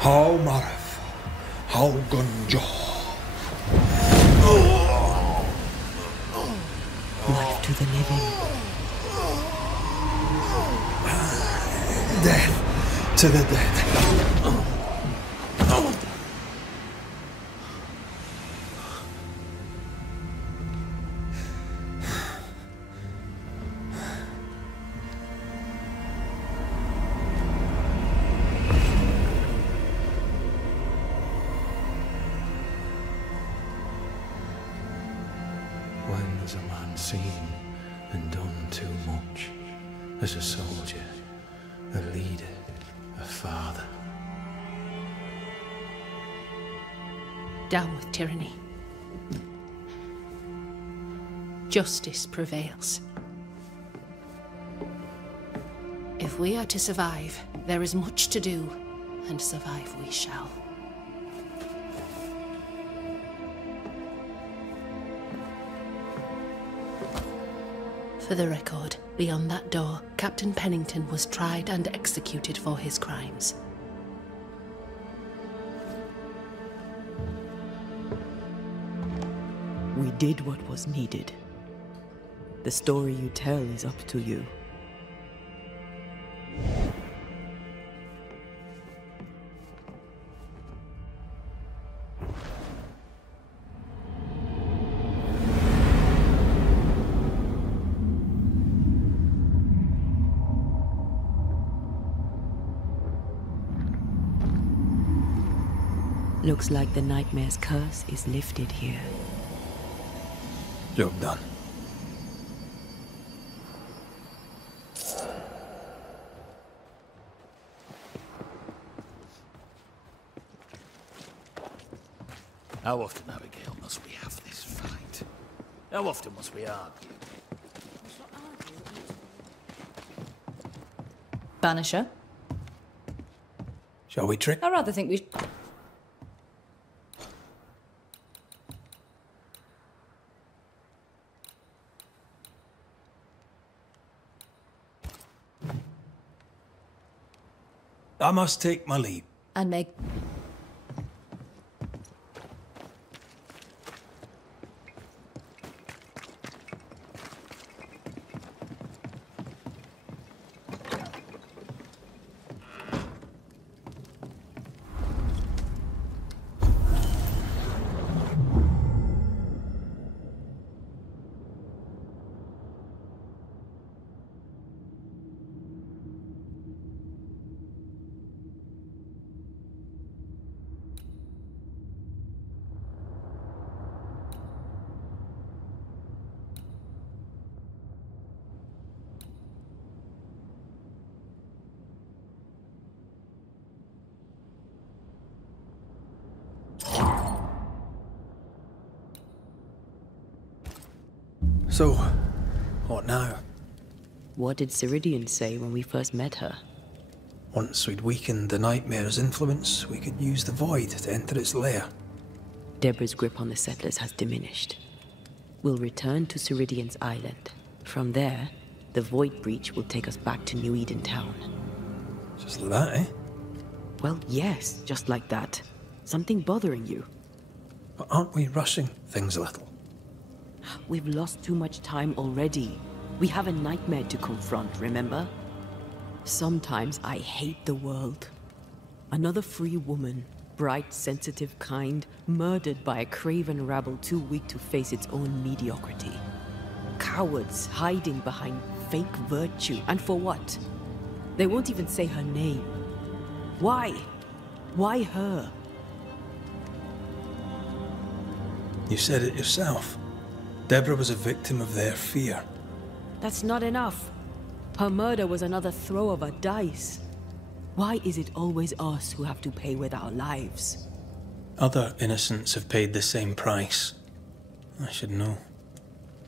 How Marif, how Gunjo. Life to the living. Death to the dead. When has a man seen and done too much? As a soldier, a leader, a father. Down with tyranny. Justice prevails. If we are to survive, there is much to do, and survive we shall. For the record, beyond that door, Captain Pennington was tried and executed for his crimes. We did what was needed. The story you tell is up to you. Looks like the nightmare's curse is lifted here. Job done. How often, Abigail, must we have this fight? How often must we argue? Banisher? Shall we trick? I rather think we... I must take my leave. And Meg... So, what now? What did Ceridian say when we first met her? Once we'd weakened the Nightmare's influence, we could use the Void to enter its lair. Deborah's grip on the settlers has diminished. We'll return to Ceridian's island. From there, the Void Breach will take us back to New Eden Town. Just like that, eh? Well, yes, just like that. Something bothering you. But aren't we rushing things a little? We've lost too much time already. We have a nightmare to confront, remember? Sometimes I hate the world. Another free woman, bright, sensitive, kind, murdered by a craven rabble too weak to face its own mediocrity. Cowards hiding behind fake virtue, and for what? They won't even say her name. Why? Why her? You said it yourself. Deborah was a victim of their fear. That's not enough. Her murder was another throw of a dice. Why is it always us who have to pay with our lives? Other innocents have paid the same price. I should know.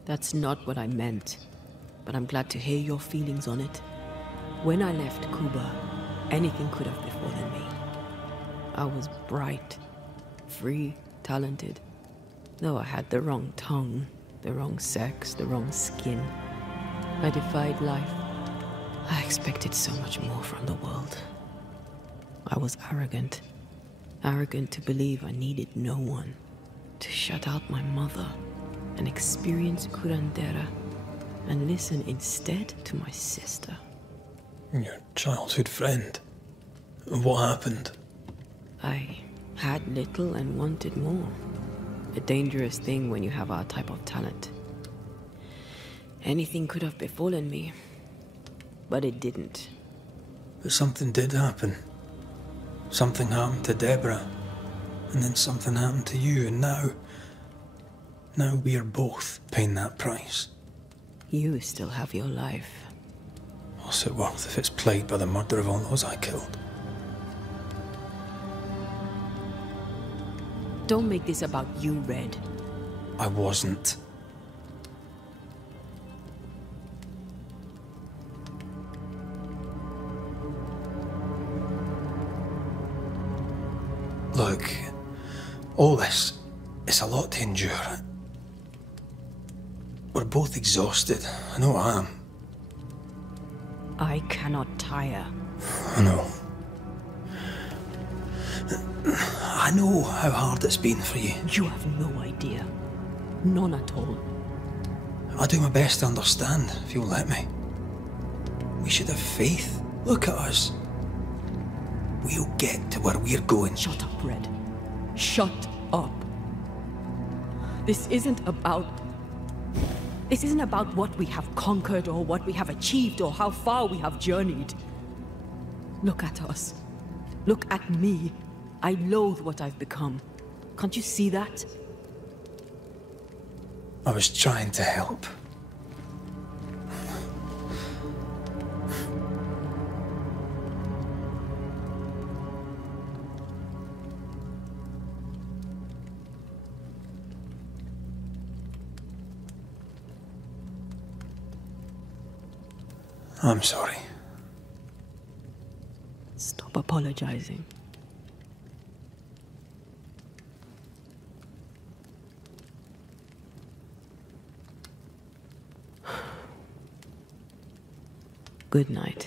That's not what I meant. But I'm glad to hear your feelings on it. When I left Cuba, anything could have befallen me. I was bright, free, talented. Though I had the wrong tongue, the wrong sex, the wrong skin. I defied life. I expected so much more from the world. I was arrogant. Arrogant to believe I needed no one. To shut out my mother and experience curandera and listen instead to my sister. Your childhood friend. What happened? I had little and wanted more. A dangerous thing when you have our type of talent. Anything could have befallen me, but it didn't. But something did happen. Something happened to Deborah, and then something happened to you, and now we're both paying that price. You still have your life. What's it worth if it's plagued by the murder of all those I killed? Don't make this about you, Red. I wasn't. Look, all this, it's a lot to endure. We're both exhausted. I know I am. I cannot tire. I know. I know how hard it's been for you. You have no idea. None at all. I'll do my best to understand, if you'll let me. We should have faith. Look at us. We'll get to where we're going. Shut up, Red. Shut up. This isn't about what we have conquered or what we have achieved or how far we have journeyed. Look at us. Look at me. I loathe what I've become. Can't you see that? I was trying to help. I'm sorry. Stop apologizing. Good night.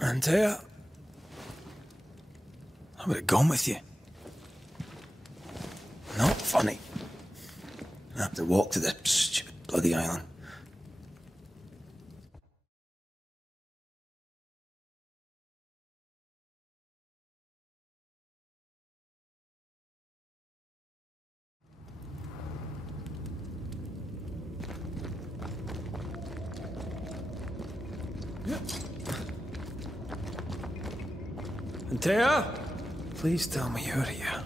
Antea, I would have gone with you. Not funny. I have to walk to this stupid bloody island. Antea? Please tell me you're here.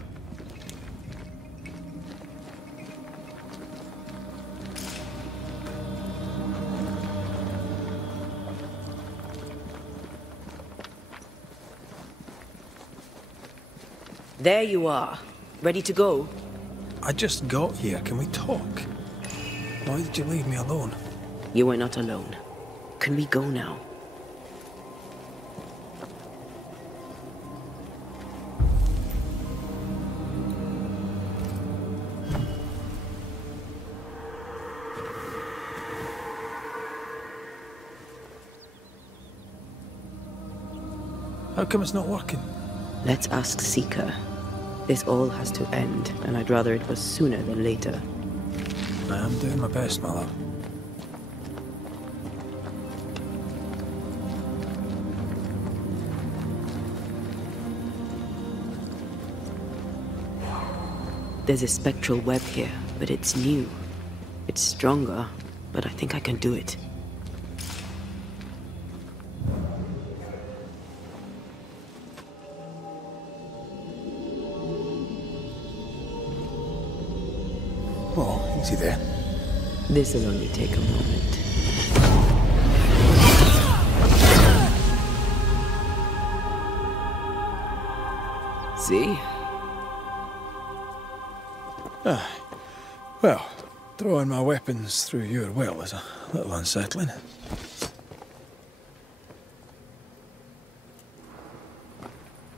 There you are. Ready to go? I just got here. Can we talk? Why did you leave me alone? You are not alone. Can we go now? How come it's not working? Let's ask Seeker. This all has to end, and I'd rather it was sooner than later. I am doing my best, my love. There's a spectral web here, but it's new. It's stronger, but I think I can do it. Oh, easy there. This'll only take a moment. See? Well, throwing my weapons through your well is a little unsettling.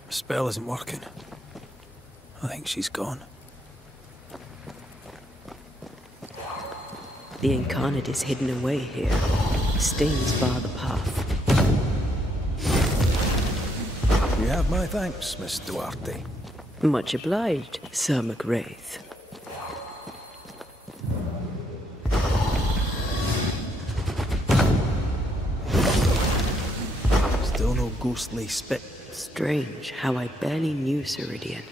The spell isn't working. I think she's gone. The incarnate is hidden away here. Stains bar the path. You have my thanks, Miss Duarte. Much obliged, Sir McWraith. Still no ghostly spit. Strange how I barely knew Ceridian,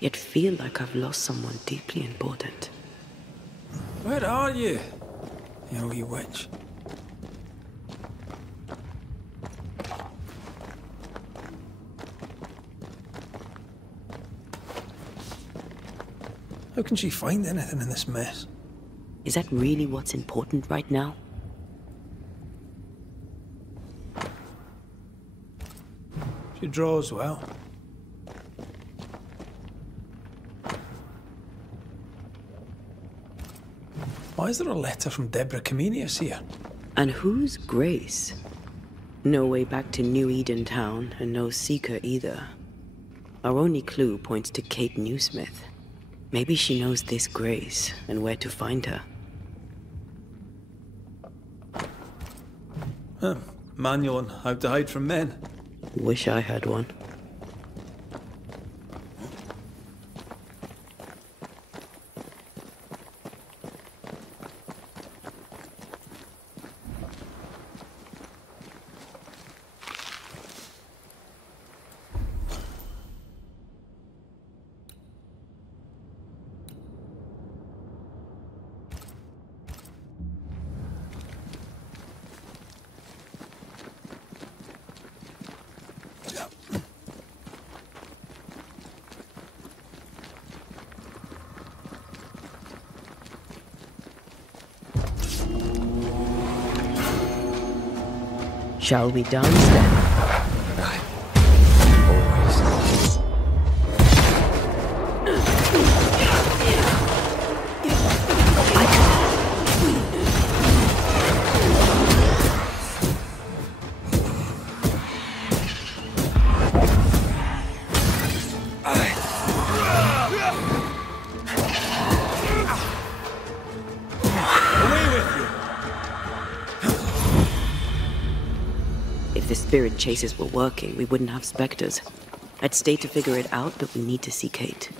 yet feel like I've lost someone deeply important. Where are you, you wee witch? How can she find anything in this mess? Is that really what's important right now? She draws well. Why is there a letter from Deborah Comenius here? And who's Grace? No way back to New Eden Town, and no Seeker either. Our only clue points to Kate Newsmith. Maybe she knows this Grace, and where to find her. Manual on how to hide from men. Wish I had one. Shall we dance then? If the spirit chases were working, we wouldn't have specters. I'd stay to figure it out, but we need to see Kate.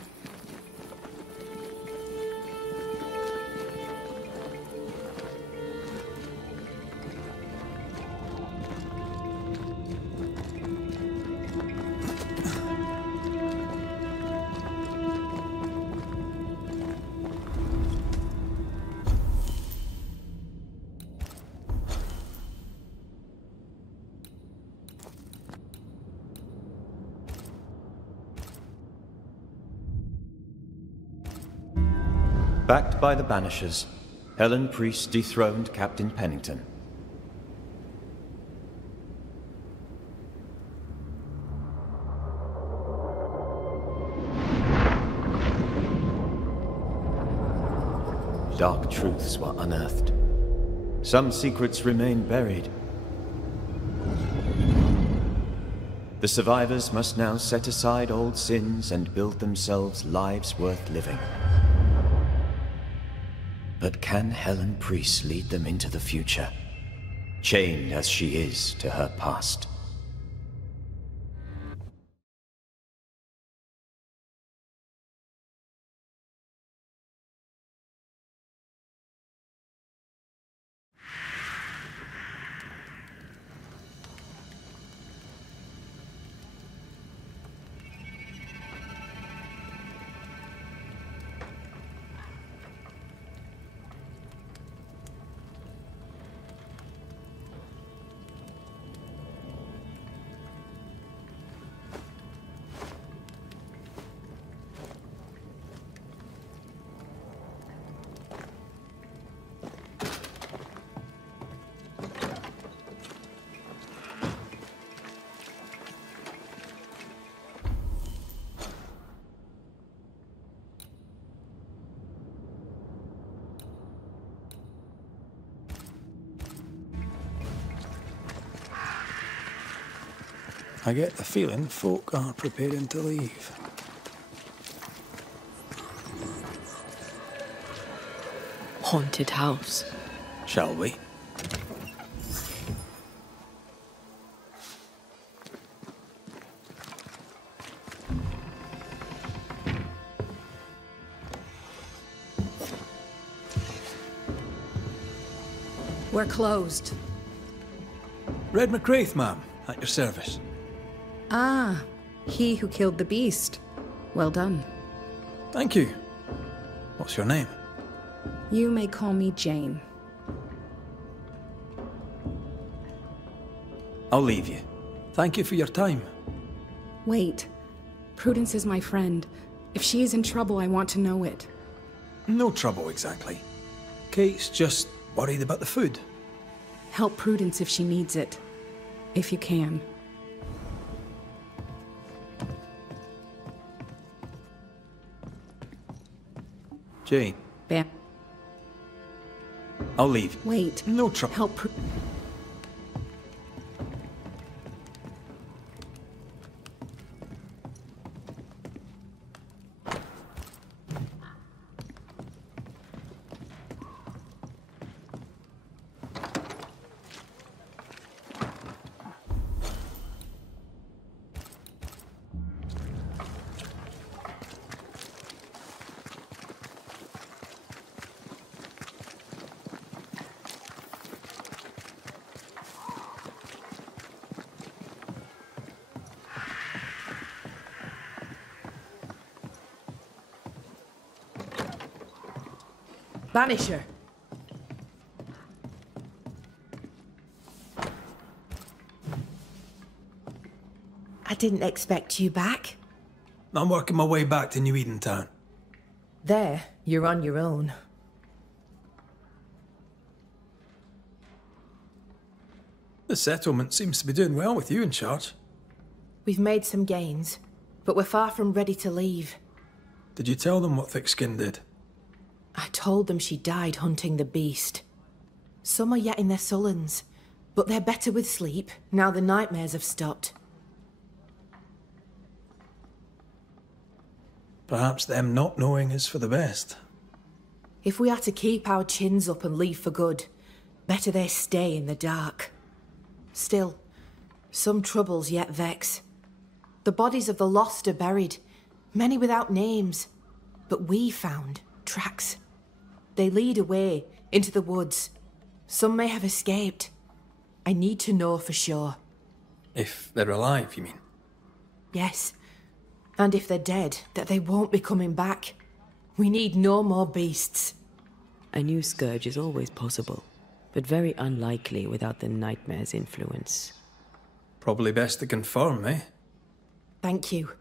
Backed by the Banishers, Helen Priest dethroned Captain Pennington. Dark truths were unearthed. Some secrets remain buried. The survivors must now set aside old sins and build themselves lives worth living. But can Helen Priest lead them into the future, chained as she is to her past? I get the feeling folk are preparing to leave. Haunted house. Shall we? We're closed. Red McCraith, ma'am, at your service. Ah, he who killed the beast. Well done. Thank you. What's your name? You may call me Jane. I'll leave you. Thank you for your time. Wait. Prudence is my friend. If she is in trouble, I want to know it. No trouble, exactly. Kate's just worried about the food. Help Prudence if she needs it. If you can. Jane. Bam. I'll leave. Wait. No trouble. Help Banisher. I didn't expect you back. I'm working my way back to New Eden Town. There, you're on your own. The settlement seems to be doing well with you in charge. We've made some gains, but we're far from ready to leave. Did you tell them what Thickskin did? I told them she died hunting the beast. Some are yet in their sullens, but they're better with sleep now the nightmares have stopped. Perhaps them not knowing is for the best. If we are to keep our chins up and leave for good, better they stay in the dark. Still, some troubles yet vex. The bodies of the lost are buried, many without names, but we found tracks. They lead away into the woods. Some may have escaped. I need to know for sure. If they're alive, you mean? Yes. And if they're dead, that they won't be coming back. We need no more beasts. A new scourge is always possible, but very unlikely without the nightmare's influence. Probably best to confirm, eh? Thank you.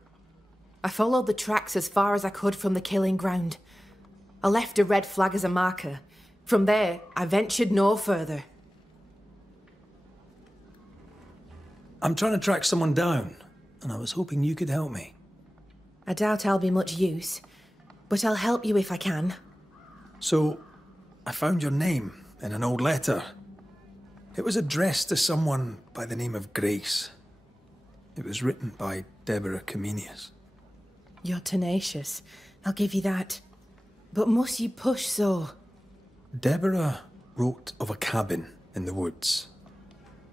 I followed the tracks as far as I could from the killing ground. I left a red flag as a marker. From there, I ventured no further. I'm trying to track someone down, and I was hoping you could help me. I doubt I'll be much use, but I'll help you if I can. So, I found your name in an old letter. It was addressed to someone by the name of Grace. It was written by Deborah Comenius. You're tenacious, I'll give you that. But must you push so? Deborah wrote of a cabin in the woods.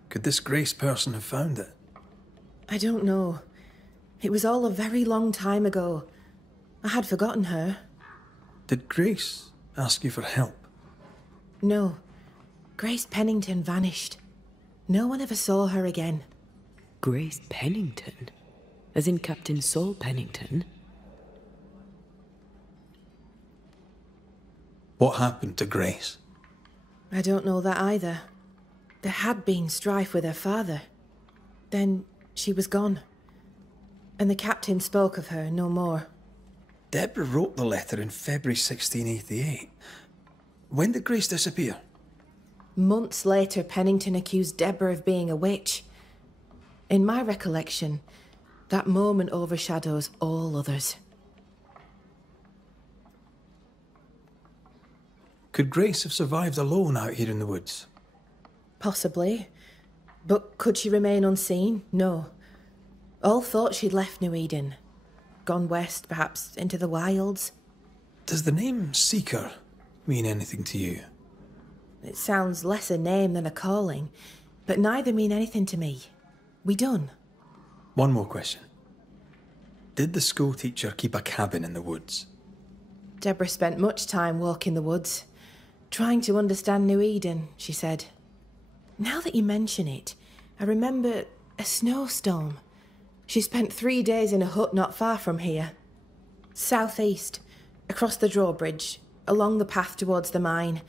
Could this Grace person have found it? I don't know. It was all a very long time ago. I had forgotten her. Did Grace ask you for help? No. Grace Pennington vanished. No one ever saw her again. Grace Pennington? As in Captain Saul Pennington? What happened to Grace? I don't know that either. There had been strife with her father. Then she was gone. And the captain spoke of her no more. Deborah wrote the letter in February 1688. When did Grace disappear? Months later, Pennington accused Deborah of being a witch. In my recollection, that moment overshadows all others. Could Grace have survived alone out here in the woods? Possibly. But could she remain unseen? No. All thought she'd left New Eden. Gone west, perhaps into the wilds. Does the name Seeker mean anything to you? It sounds less a name than a calling, but neither mean anything to me. We done? One more question. Did the school teacher keep a cabin in the woods? Deborah spent much time walking the woods, trying to understand New Eden, she said. Now that you mention it, I remember a snowstorm. She spent 3 days in a hut not far from here. Southeast, across the drawbridge, along the path towards the mine.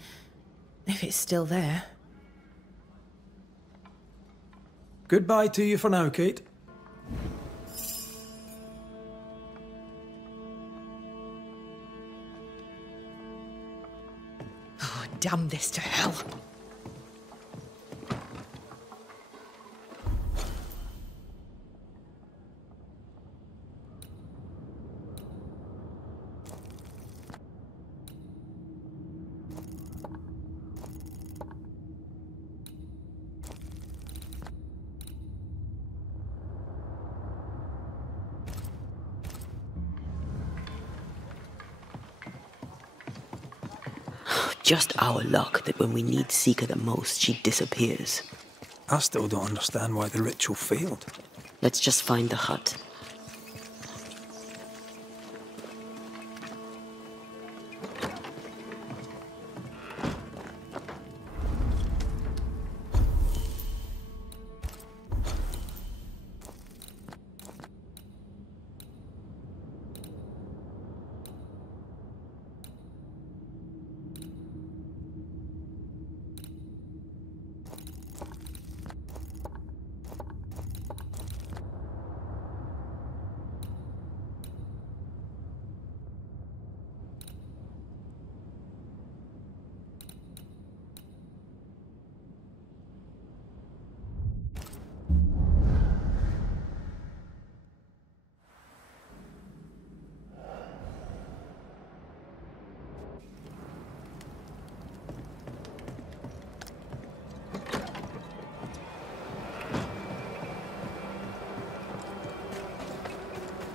If it's still there. Goodbye to you for now, Kate. Oh, damn this to hell. Just our luck that when we need Seeker the most, she disappears. I still don't understand why the ritual failed. Let's just find the hut.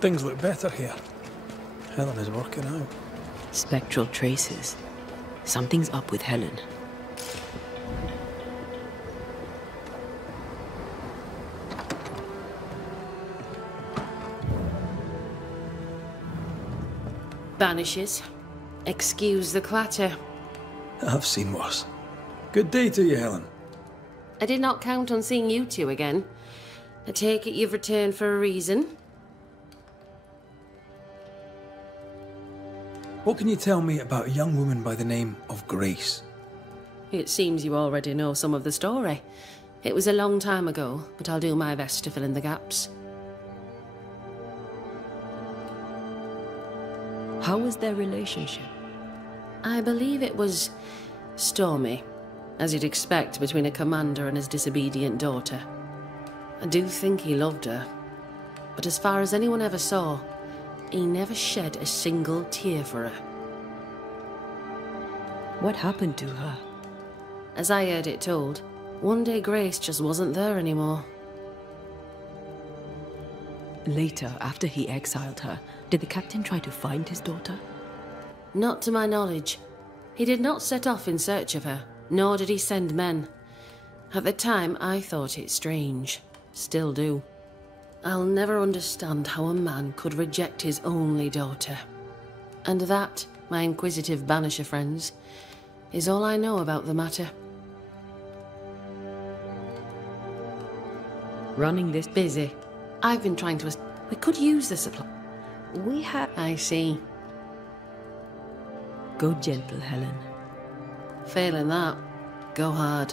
Things look better here. Helen is working out. Spectral traces. Something's up with Helen. Banishers. Excuse the clatter. I've seen worse. Good day to you, Helen. I did not count on seeing you two again. I take it you've returned for a reason. What can you tell me about a young woman by the name of Grace? It seems you already know some of the story. It was a long time ago, but I'll do my best to fill in the gaps. How was their relationship? I believe it was stormy, as you'd expect between a commander and his disobedient daughter. I do think he loved her, but as far as anyone ever saw, he never shed a single tear for her. What happened to her? As I heard it told, one day Grace just wasn't there anymore. Later, after he exiled her, did the captain try to find his daughter? Not to my knowledge. He did not set off in search of her, nor did he send men. At the time, I thought it strange. Still do. I'll never understand how a man could reject his only daughter. And that, my inquisitive Banisher friends, is all I know about the matter. Running this busy. I've been trying to... We could use the supply. We have... I see. Go gentle, Helen. Failing that, go hard.